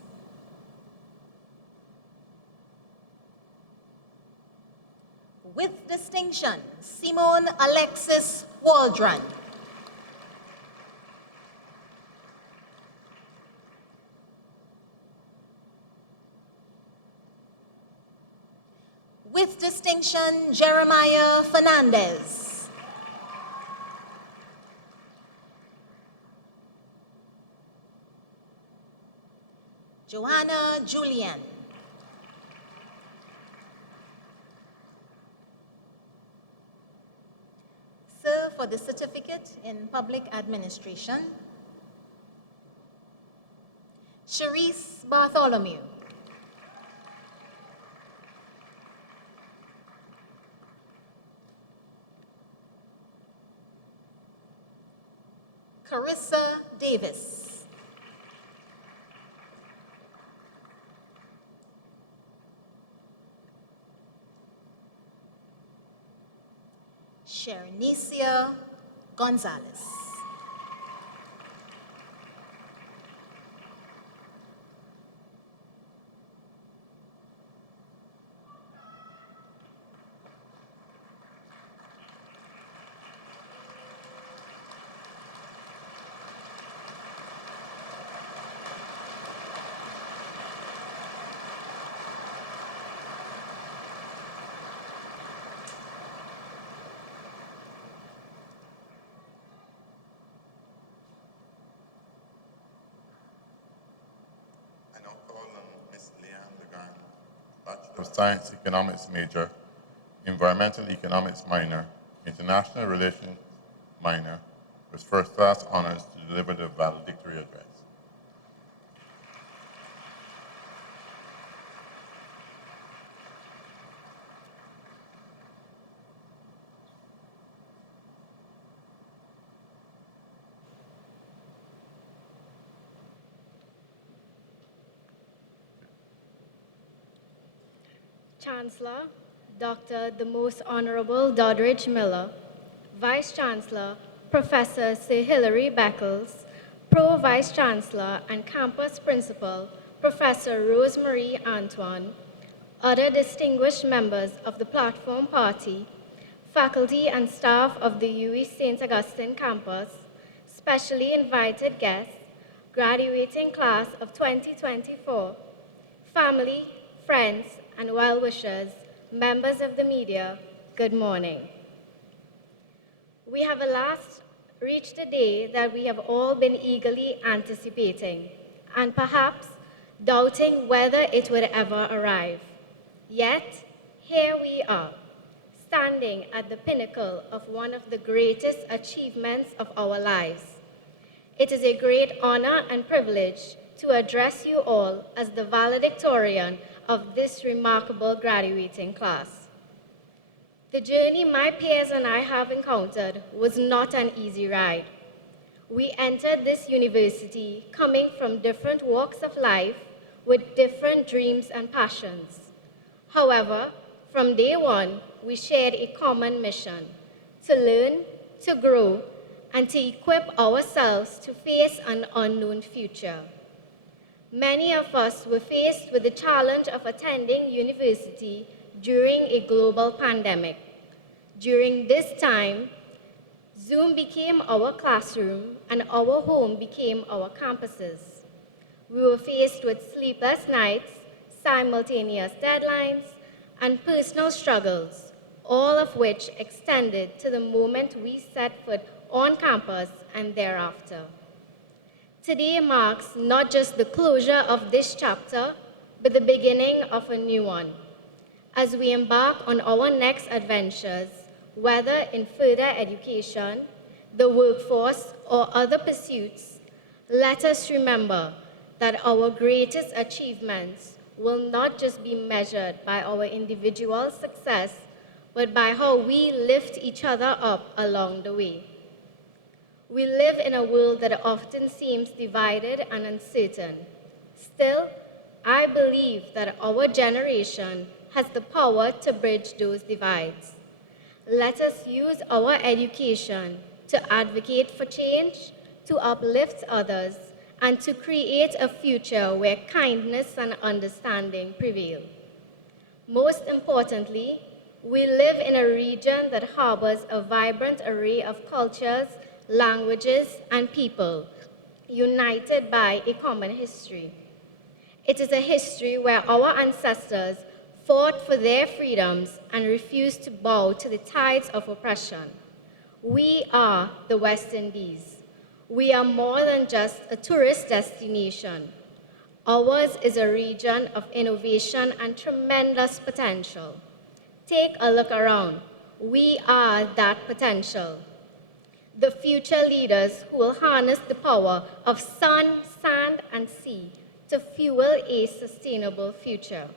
With distinction, Simone Alexis Waldron. With distinction, Jeremiah Fernandez. Joanna Julian. Sir, for the Certificate in Public Administration, Sharice Bartholomew. Carissa Davis. Shernicia Gonzalez. Bachelor of Science Economics major, Environmental Economics minor, International Relations minor, with first class honors to deliver the valedictory address. Chancellor, Dr. the Most Honorable Doddridge Miller, Vice Chancellor, Professor Sir Hilary Beckles, Pro Vice Chancellor and Campus Principal, Professor Rosemary Antoine, other distinguished members of the Platform Party, faculty and staff of the UWI St Augustine campus, specially invited guests, graduating class of 2024, family, friends, and well-wishers, members of the media, good morning. We have at last reached the day that we have all been eagerly anticipating, and perhaps doubting whether it would ever arrive. Yet, here we are, standing at the pinnacle of one of the greatest achievements of our lives. It is a great honor and privilege to address you all as the valedictorian of this remarkable graduating class. The journey my peers and I have encountered was not an easy ride. We entered this university coming from different walks of life with different dreams and passions. However, from day one, we shared a common mission: to learn, to grow, and to equip ourselves to face an unknown future. Many of us were faced with the challenge of attending university during a global pandemic. During this time, Zoom became our classroom and our home became our campuses. We were faced with sleepless nights, simultaneous deadlines, and personal struggles, all of which extended to the moment we set foot on campus and thereafter. Today marks not just the closure of this chapter, but the beginning of a new one. As we embark on our next adventures, whether in further education, the workforce, or other pursuits, let us remember that our greatest achievements will not just be measured by our individual success, but by how we lift each other up along the way. We live in a world that often seems divided and uncertain. Still, I believe that our generation has the power to bridge those divides. Let us use our education to advocate for change, to uplift others, and to create a future where kindness and understanding prevail. Most importantly, we live in a region that harbors a vibrant array of cultures, languages, and people, united by a common history. It is a history where our ancestors fought for their freedoms and refused to bow to the tides of oppression. We are the West Indies. We are more than just a tourist destination. Ours is a region of innovation and tremendous potential. Take a look around. We are that potential. The future leaders who will harness the power of sun, sand, and sea to fuel a sustainable future.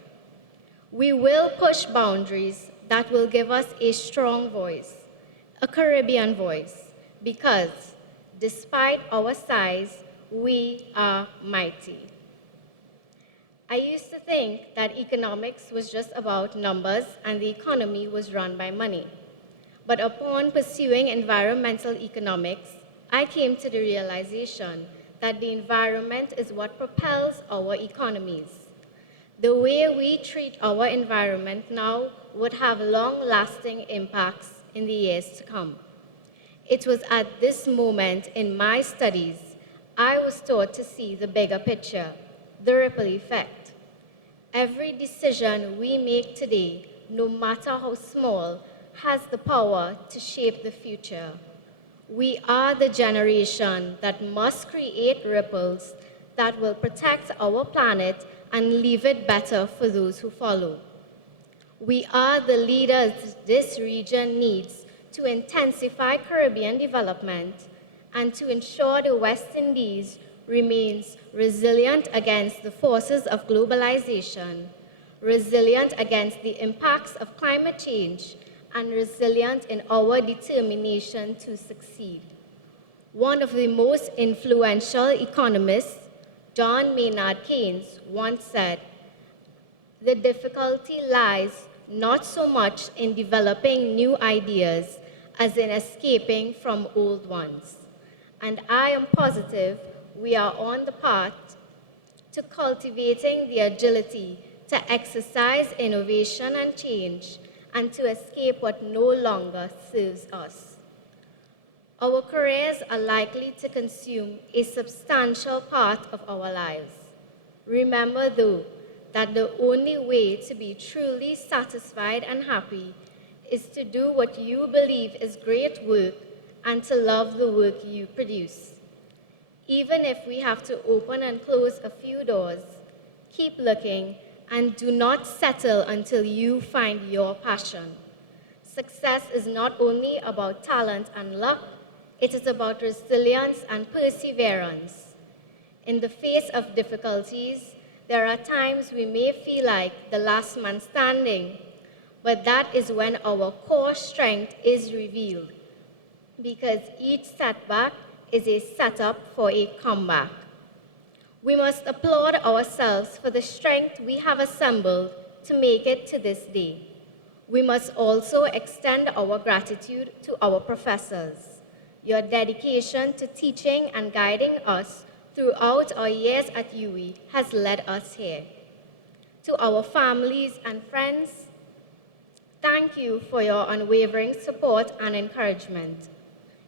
We will push boundaries that will give us a strong voice, a Caribbean voice, because despite our size, we are mighty. I used to think that economics was just about numbers and the economy was run by money. But upon pursuing environmental economics, I came to the realization that the environment is what propels our economies. The way we treat our environment now would have long-lasting impacts in the years to come. It was at this moment in my studies I was taught to see the bigger picture, the ripple effect. Every decision we make today, no matter how small, has the power to shape the future. We are the generation that must create ripples that will protect our planet and leave it better for those who follow. We are the leaders this region needs to intensify Caribbean development and to ensure the West Indies remains resilient against the forces of globalization, resilient against the impacts of climate change, and resilient in our determination to succeed. One of the most influential economists, John Maynard Keynes, once said, "The difficulty lies not so much in developing new ideas as in escaping from old ones." And I am positive we are on the path to cultivating the agility to exercise innovation and change and to escape what no longer serves us. Our careers are likely to consume a substantial part of our lives. Remember, though, that the only way to be truly satisfied and happy is to do what you believe is great work and to love the work you produce. Even if we have to open and close a few doors, keep looking and do not settle until you find your passion. Success is not only about talent and luck, it is about resilience and perseverance. In the face of difficulties, there are times we may feel like the last man standing, but that is when our core strength is revealed, because each setback is a setup for a comeback. We must applaud ourselves for the strength we have assembled to make it to this day. We must also extend our gratitude to our professors. Your dedication to teaching and guiding us throughout our years at UWI has led us here. To our families and friends, thank you for your unwavering support and encouragement.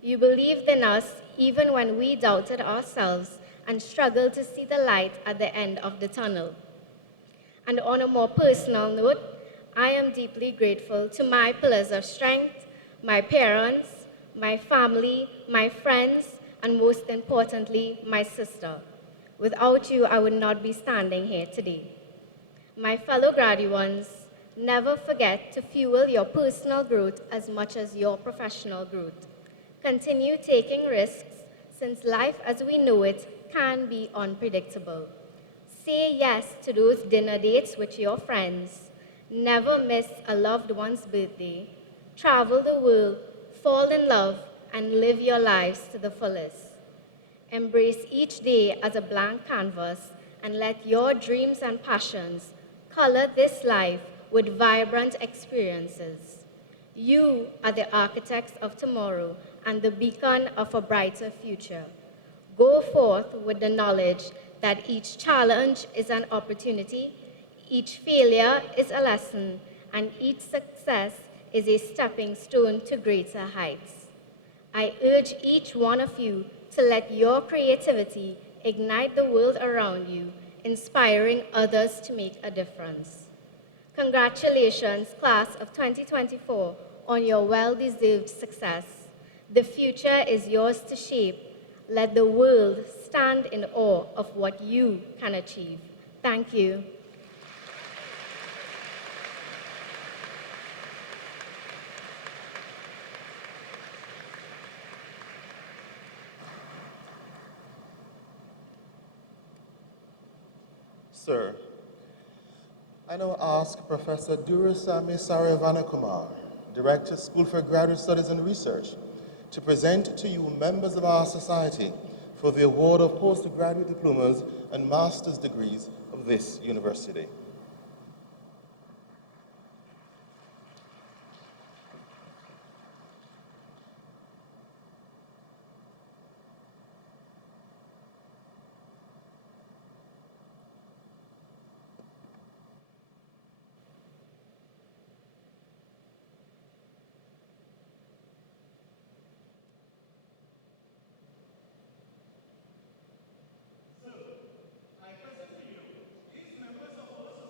You believed in us even when we doubted ourselves and struggled to see the light at the end of the tunnel. And on a more personal note, I am deeply grateful to my pillars of strength, my parents, my family, my friends, and most importantly, my sister. Without you, I would not be standing here today. My fellow graduates, Never forget to fuel your personal growth as much as your professional growth. Continue taking risks, since life as we know it can be unpredictable. Say yes to those dinner dates with your friends. Never miss a loved one's birthday. Travel the world, fall in love, and live your lives to the fullest. Embrace each day as a blank canvas and let your dreams and passions color this life with vibrant experiences. You are the architects of tomorrow and the beacon of a brighter future. Go forth with the knowledge that each challenge is an opportunity, each failure is a lesson, and each success is a stepping stone to greater heights. I urge each one of you to let your creativity ignite the world around you, inspiring others to make a difference. Congratulations, class of 2024, on your well-deserved success. The future is yours to shape. Let the world stand in awe of what you can achieve. Thank you. Sir, I now ask Professor Durasamy Saravanakumar, Director, School for Graduate Studies and Research, to present to you members of our society for the award of postgraduate diplomas and master's degrees of this university.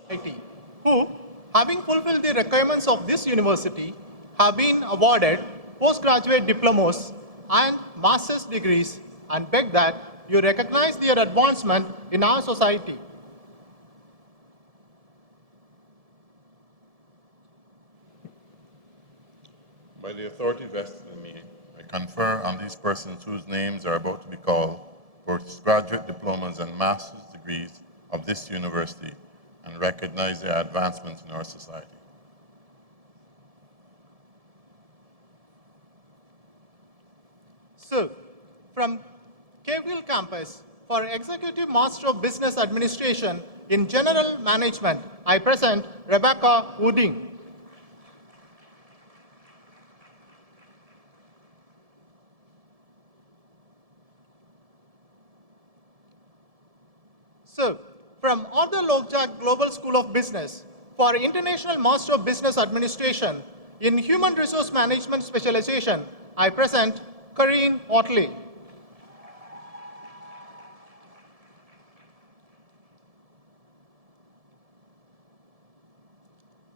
Society, who, having fulfilled the requirements of this university, have been awarded postgraduate diplomas and master's degrees, and beg that you recognize their advancement in our society. By the authority vested in me, I confer on these persons whose names are about to be called postgraduate diplomas and master's degrees of this university and recognize their advancements in our society. So, from Cavill campus, for Executive Master of Business Administration in General Management, I present Rebecca Wooding. So, from Arthur Lokjak Global School of Business, for International Master of Business Administration in Human Resource Management Specialization, I present Corinne Otley.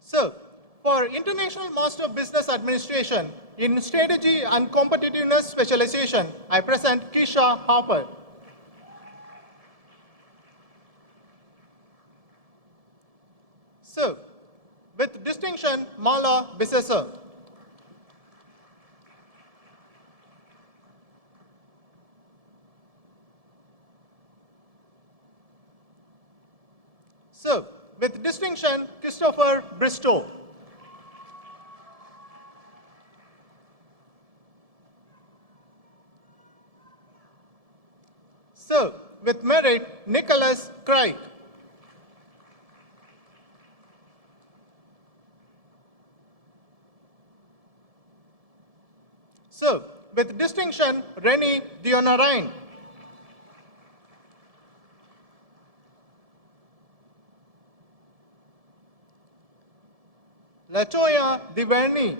So, for International Master of Business Administration in Strategy and Competitiveness Specialization, I present Keisha Harper. So, with distinction, Mala Bisesa. So, with distinction, Christopher Bristow. So, with merit, Nicholas Craig. So, with distinction, Rennie Dionarine. Latoya Diverny.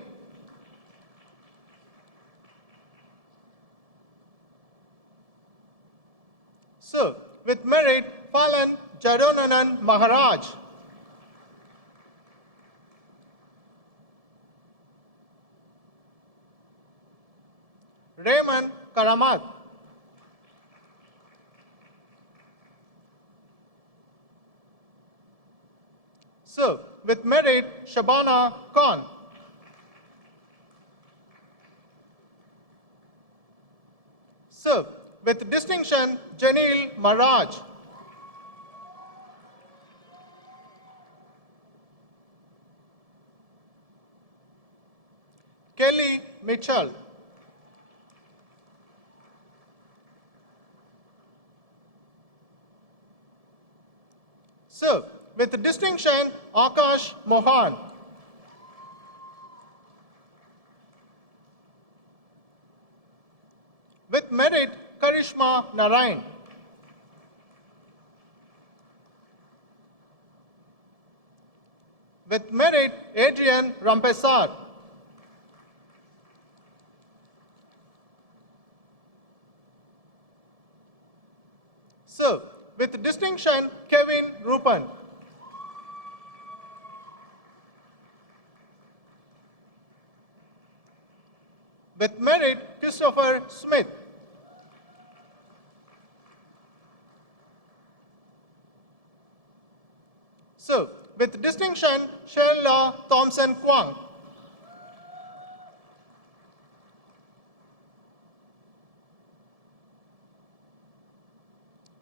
So, with merit, Falan Jadonanan Maharaj. Raymond Karamat. So, with merit, Shabana Khan. Sir, with distinction, Janil Maharaj. Kelly Mitchell. Sir, with distinction, Akash Mohan. With merit, Karishma Narayan. With merit, Adrian Rampesar. Sir, with distinction, Kevin Rupan. With merit, Christopher Smith. Sir, with distinction, Sheila Thompson Kwang.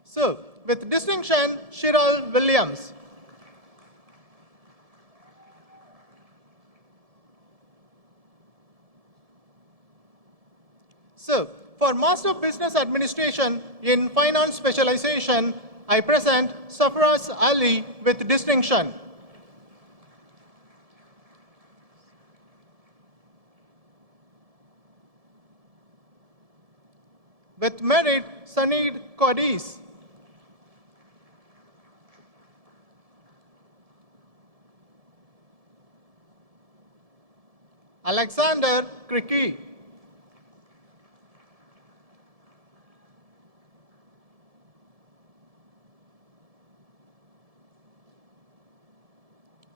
Sir, with distinction, Cheryl Williams. Sir, for Master of Business Administration in Finance Specialization, I present Safraz Ali with distinction. With merit, Sanid Codis. Alexander Kriki.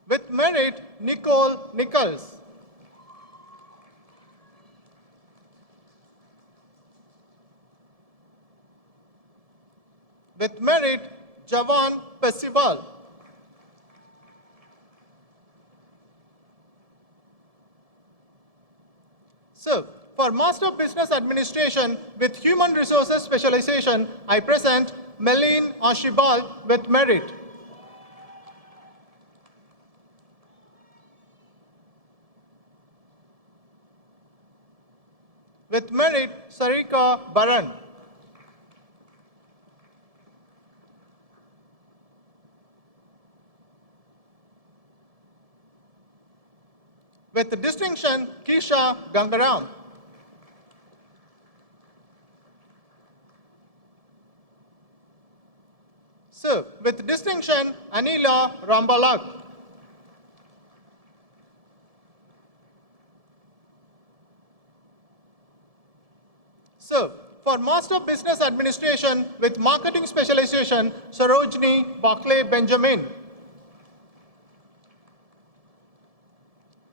With merit, Nicole Nichols. With merit, Javan Percival. So, for Master of Business Administration with Human Resources Specialization, I present Meline Ashibal with merit. With merit, Sarika Baran. With distinction, Kisha Gangaram. So, with distinction, Anila Rambalak. So, for Master of Business Administration with Marketing Specialization, Sarojini Barclay Benjamin.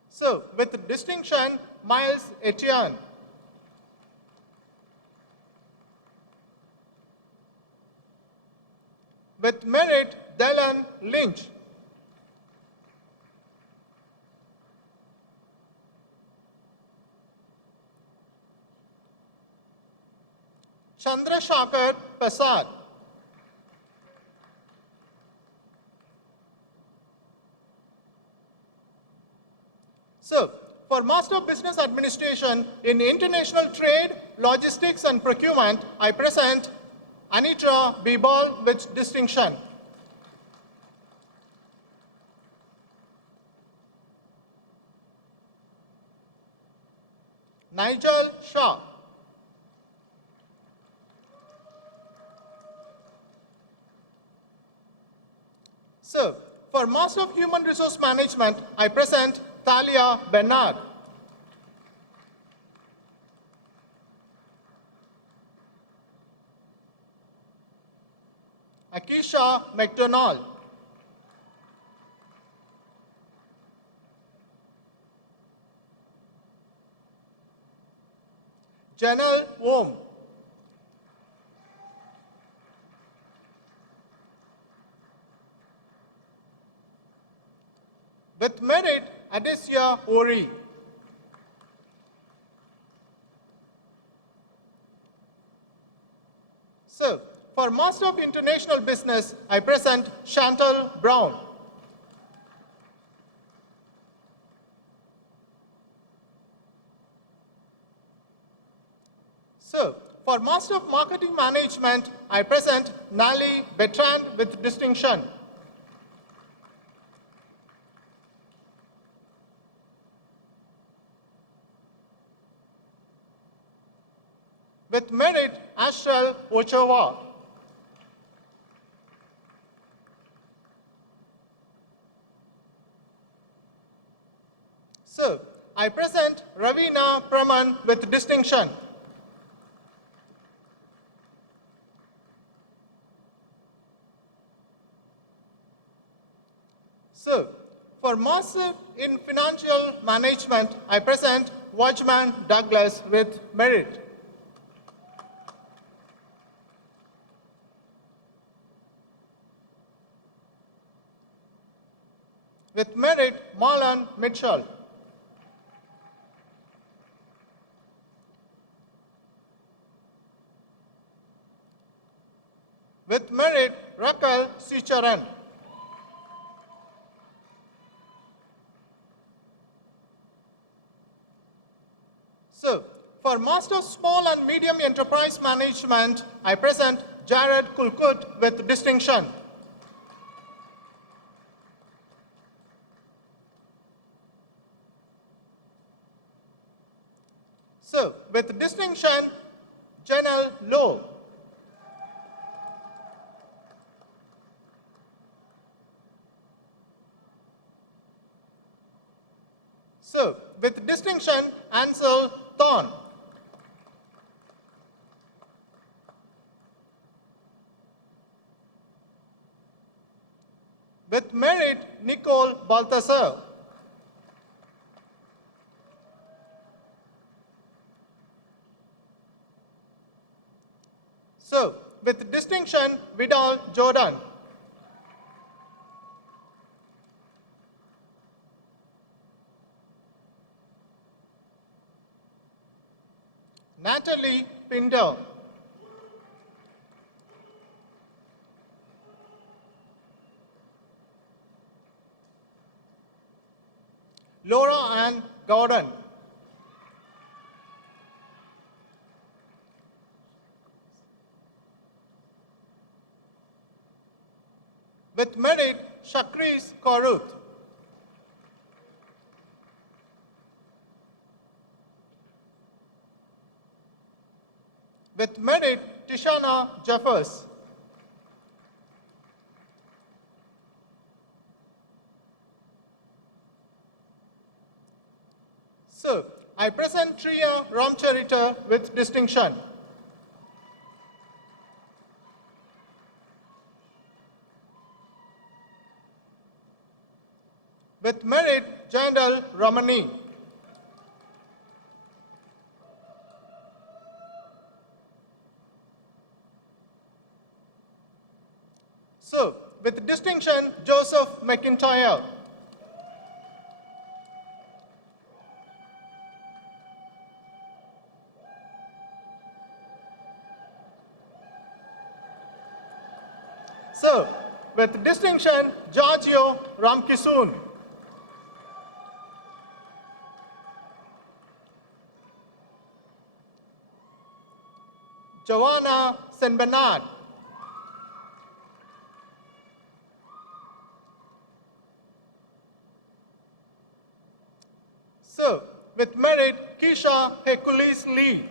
So, with distinction, Miles Etienne. With merit, Dylan Lynch. Chandrasekhar Prasad. So, for Master of Business Administration in International Trade, Logistics and Procurement, I present Anitra Bibal with distinction. Nigel Shah. So, for Master of Human Resource Management, I present Talia Bernard. Akisha McDonald. Janelle Wom. With merit, Adessia Ori. So, for Master of International Business, I present Chantal Brown. So, for Master of Marketing Management, I present Nali Bertrand with distinction. With merit, Astral Ochoa. So, I present Ravina Praman with distinction. So, for Master in Financial Management, I present Watchman Douglas with merit. With merit, Marlon Mitchell. With merit, Raquel Sicharan. So, for Master Small and Medium Enterprise Management, I present Jared Kulkut with distinction. So, with distinction, Janelle Lowe. So, with distinction, Ansel Thorne. With merit, Nicole Balthasar. So, with distinction, Vidal Jordan. Natalie Pinder. Laura Ann Gordon. With merit, Shakris Koruth. With merit, Tishana Jeffers. So, I present Triya Ramcharita with distinction. With merit, Jandal Ramani. So, with distinction, Joseph McIntyre. So, with distinction, Giorgio Ramkisoon. Joanna St. Bernard. So, with merit, Keisha Hercules Lee.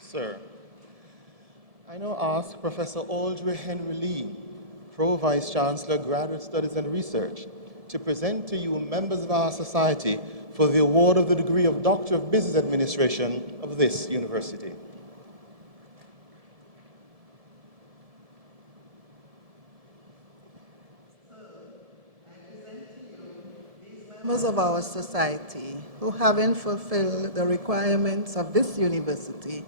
Sir, I now ask Professor Audrey Henry Lee, Pro Vice Chancellor, Graduate Studies and Research, to present to you members of our society for the award of the degree of Doctor of Business Administration of this university. members of our society who, having fulfilled the requirements of this university,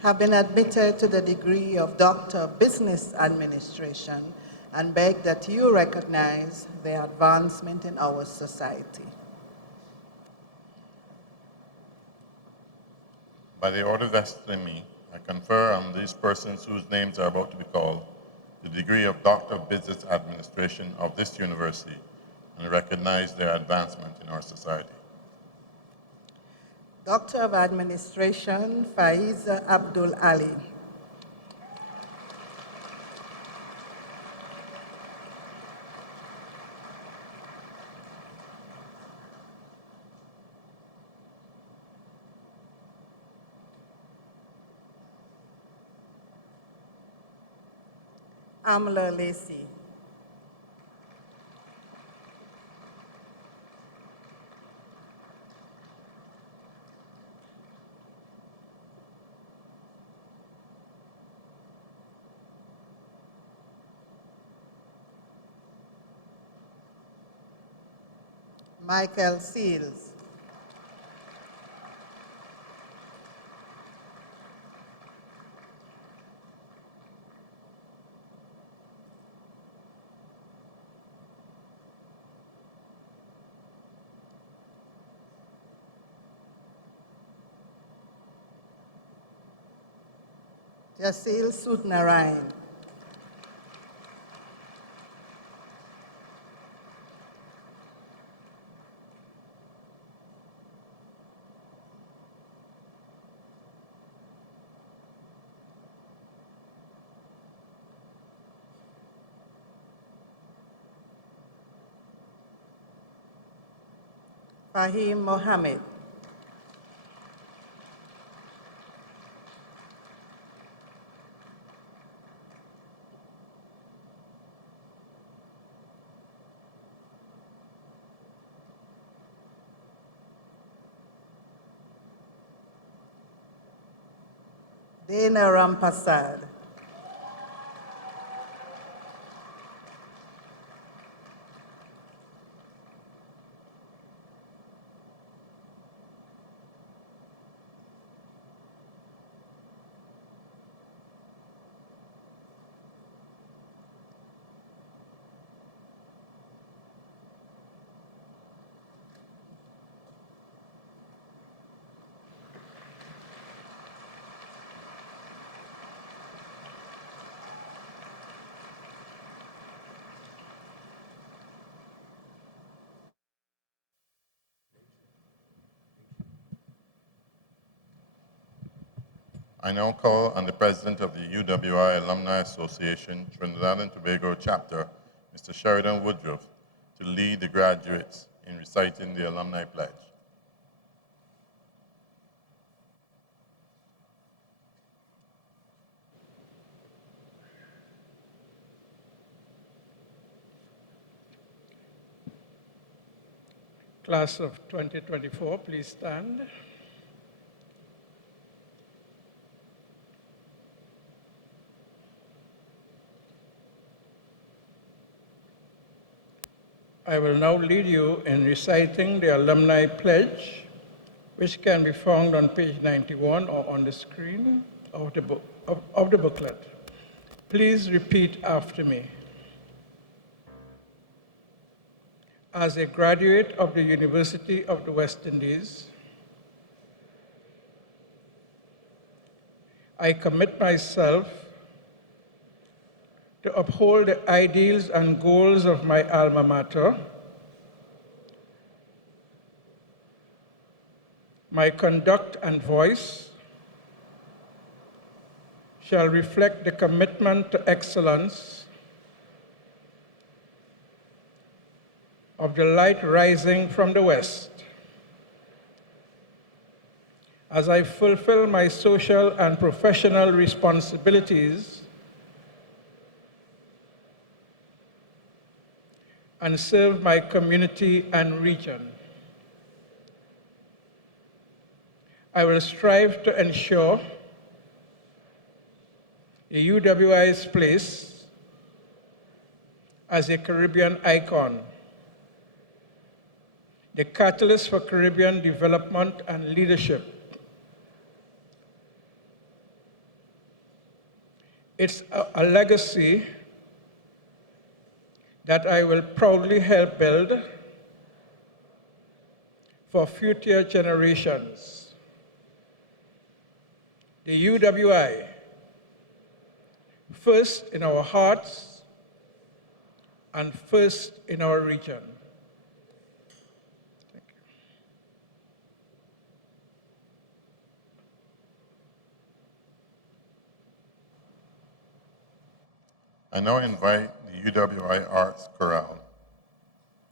have been admitted to the degree of Doctor of Business Administration and beg that you recognize their advancement in our society. By the order vested in me, I confer on these persons whose names are about to be called the degree of Doctor of Business Administration of this university and recognize their advancement in our society. Doctor of Administration, Faiza Abdul Ali. Amla Lacey. Michael Seals. Jasil Sudnarayan. Fahim Mohammed. Dana Rampasad. I now call on the President of the UWI Alumni Association, Trinidad and Tobago Chapter, Mr. Sheridan Woodruff, to lead the graduates in reciting the Alumni Pledge. Class of 2024, please stand. I will now lead you in reciting the Alumni Pledge, which can be found on page 91 or on the screen of the booklet. Please repeat after me. As a graduate of the University of the West Indies, I commit myself to uphold the ideals and goals of my alma mater. My conduct and voice shall reflect the commitment to excellence of the light rising from the west. As I fulfill my social and professional responsibilities and serve my community and region, I will strive to ensure the UWI's place as a Caribbean icon, the catalyst for Caribbean development and leadership. It's a legacy that I will proudly help build for future generations. The UWI, first in our hearts and first in our region. Thank you. I now invite the UWI Arts Chorale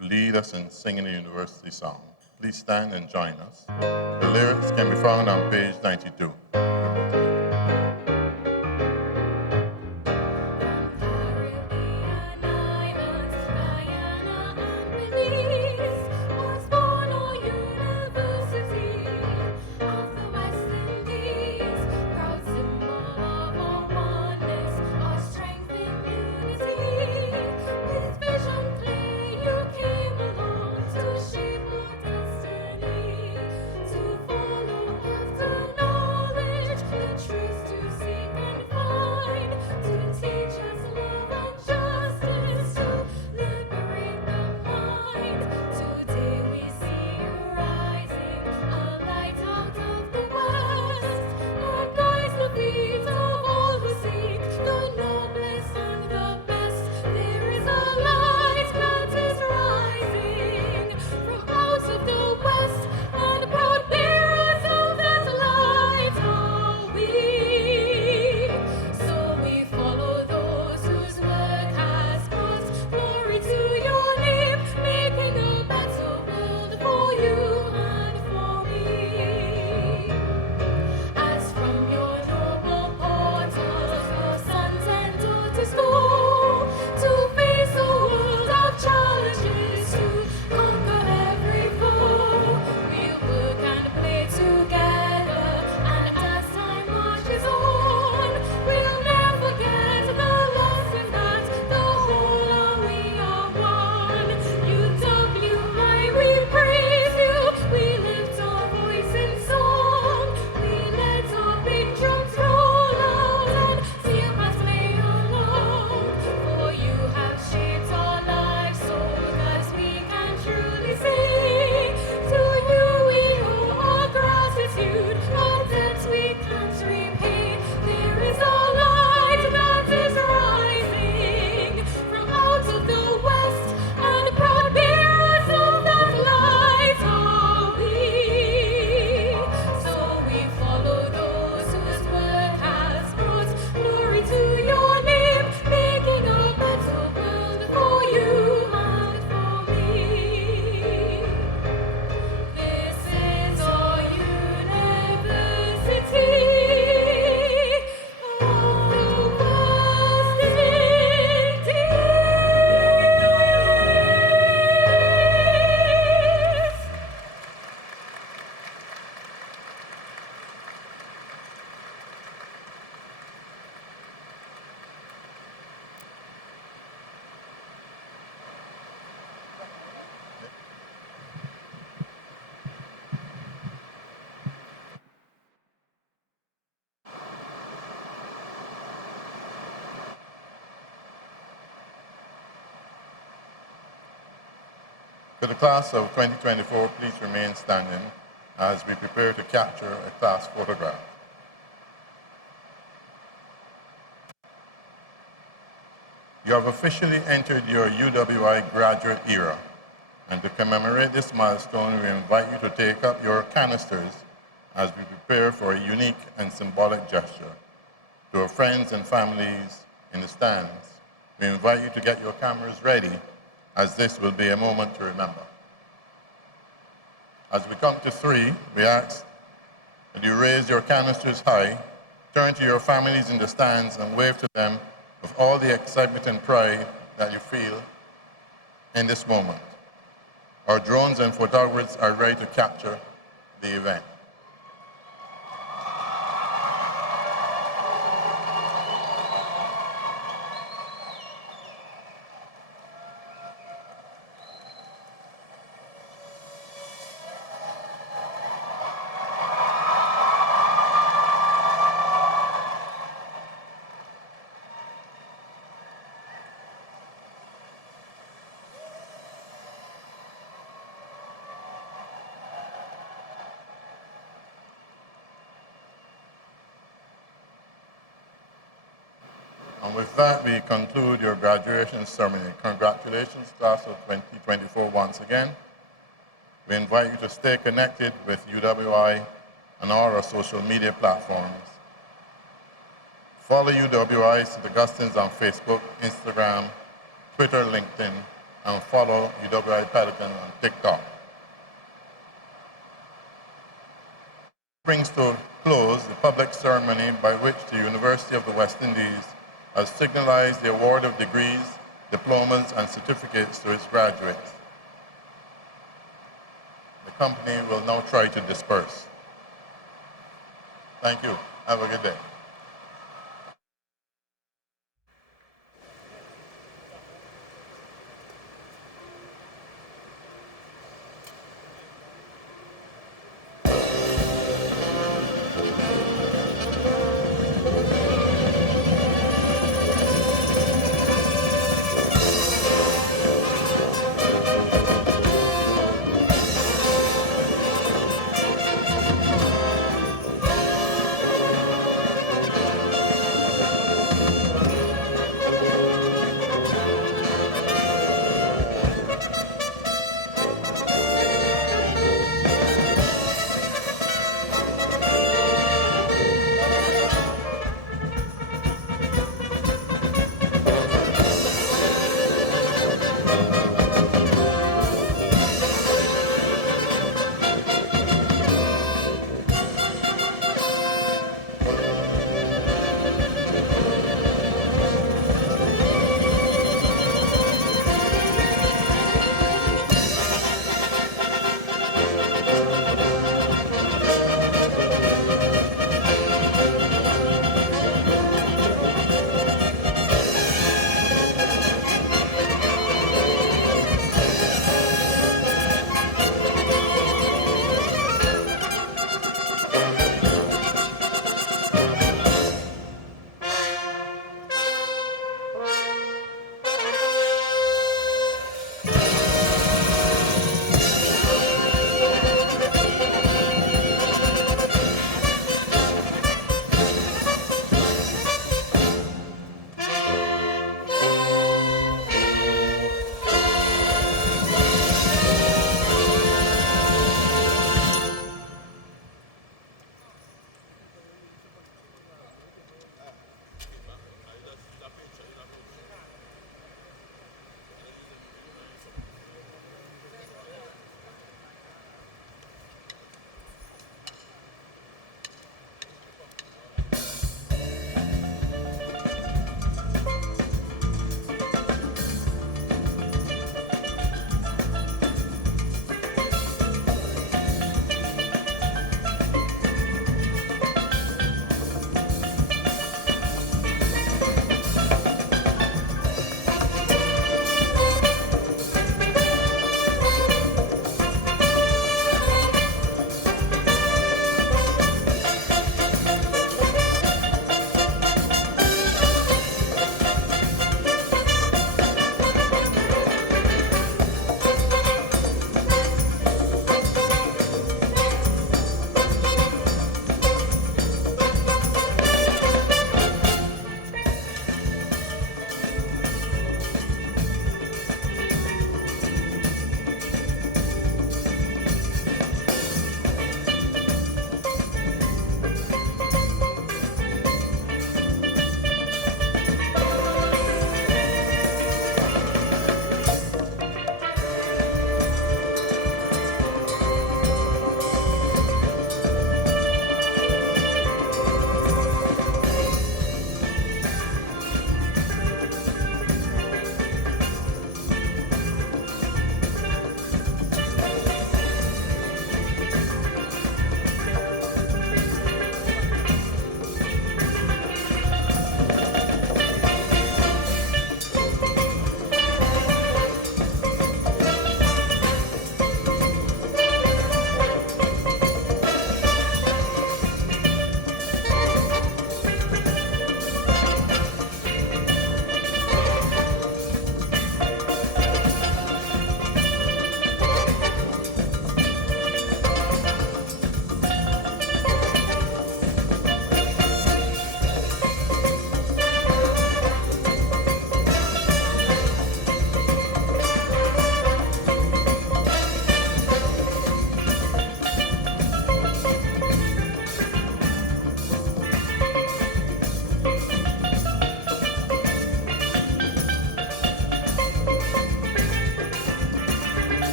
to lead us in singing the university song. Please stand and join us. The lyrics can be found on page 92. To the class of 2024, please remain standing as we prepare to capture a class photograph. You have officially entered your UWI graduate era, and to commemorate this milestone, we invite you to take up your canisters as we prepare for a unique and symbolic gesture. To our friends and families in the stands, we invite you to get your cameras ready, as this will be a moment to remember. As we come to 3, we ask that you raise your canisters high, turn to your families in the stands and wave to them with all the excitement and pride that you feel in this moment. Our drones and photographers are ready to capture the event. And with that, we conclude your graduation ceremony. Congratulations, class of 2024 once again. We invite you to stay connected with UWI on all our social media platforms. Follow UWI St Augustine on Facebook, Instagram, Twitter, LinkedIn, and follow UWI Pelican on TikTok. Brings to close the public ceremony by which the University of the West Indies has signalized the award of degrees, diplomas, and certificates to its graduates. The company will now try to disperse. Thank you. Have a good day.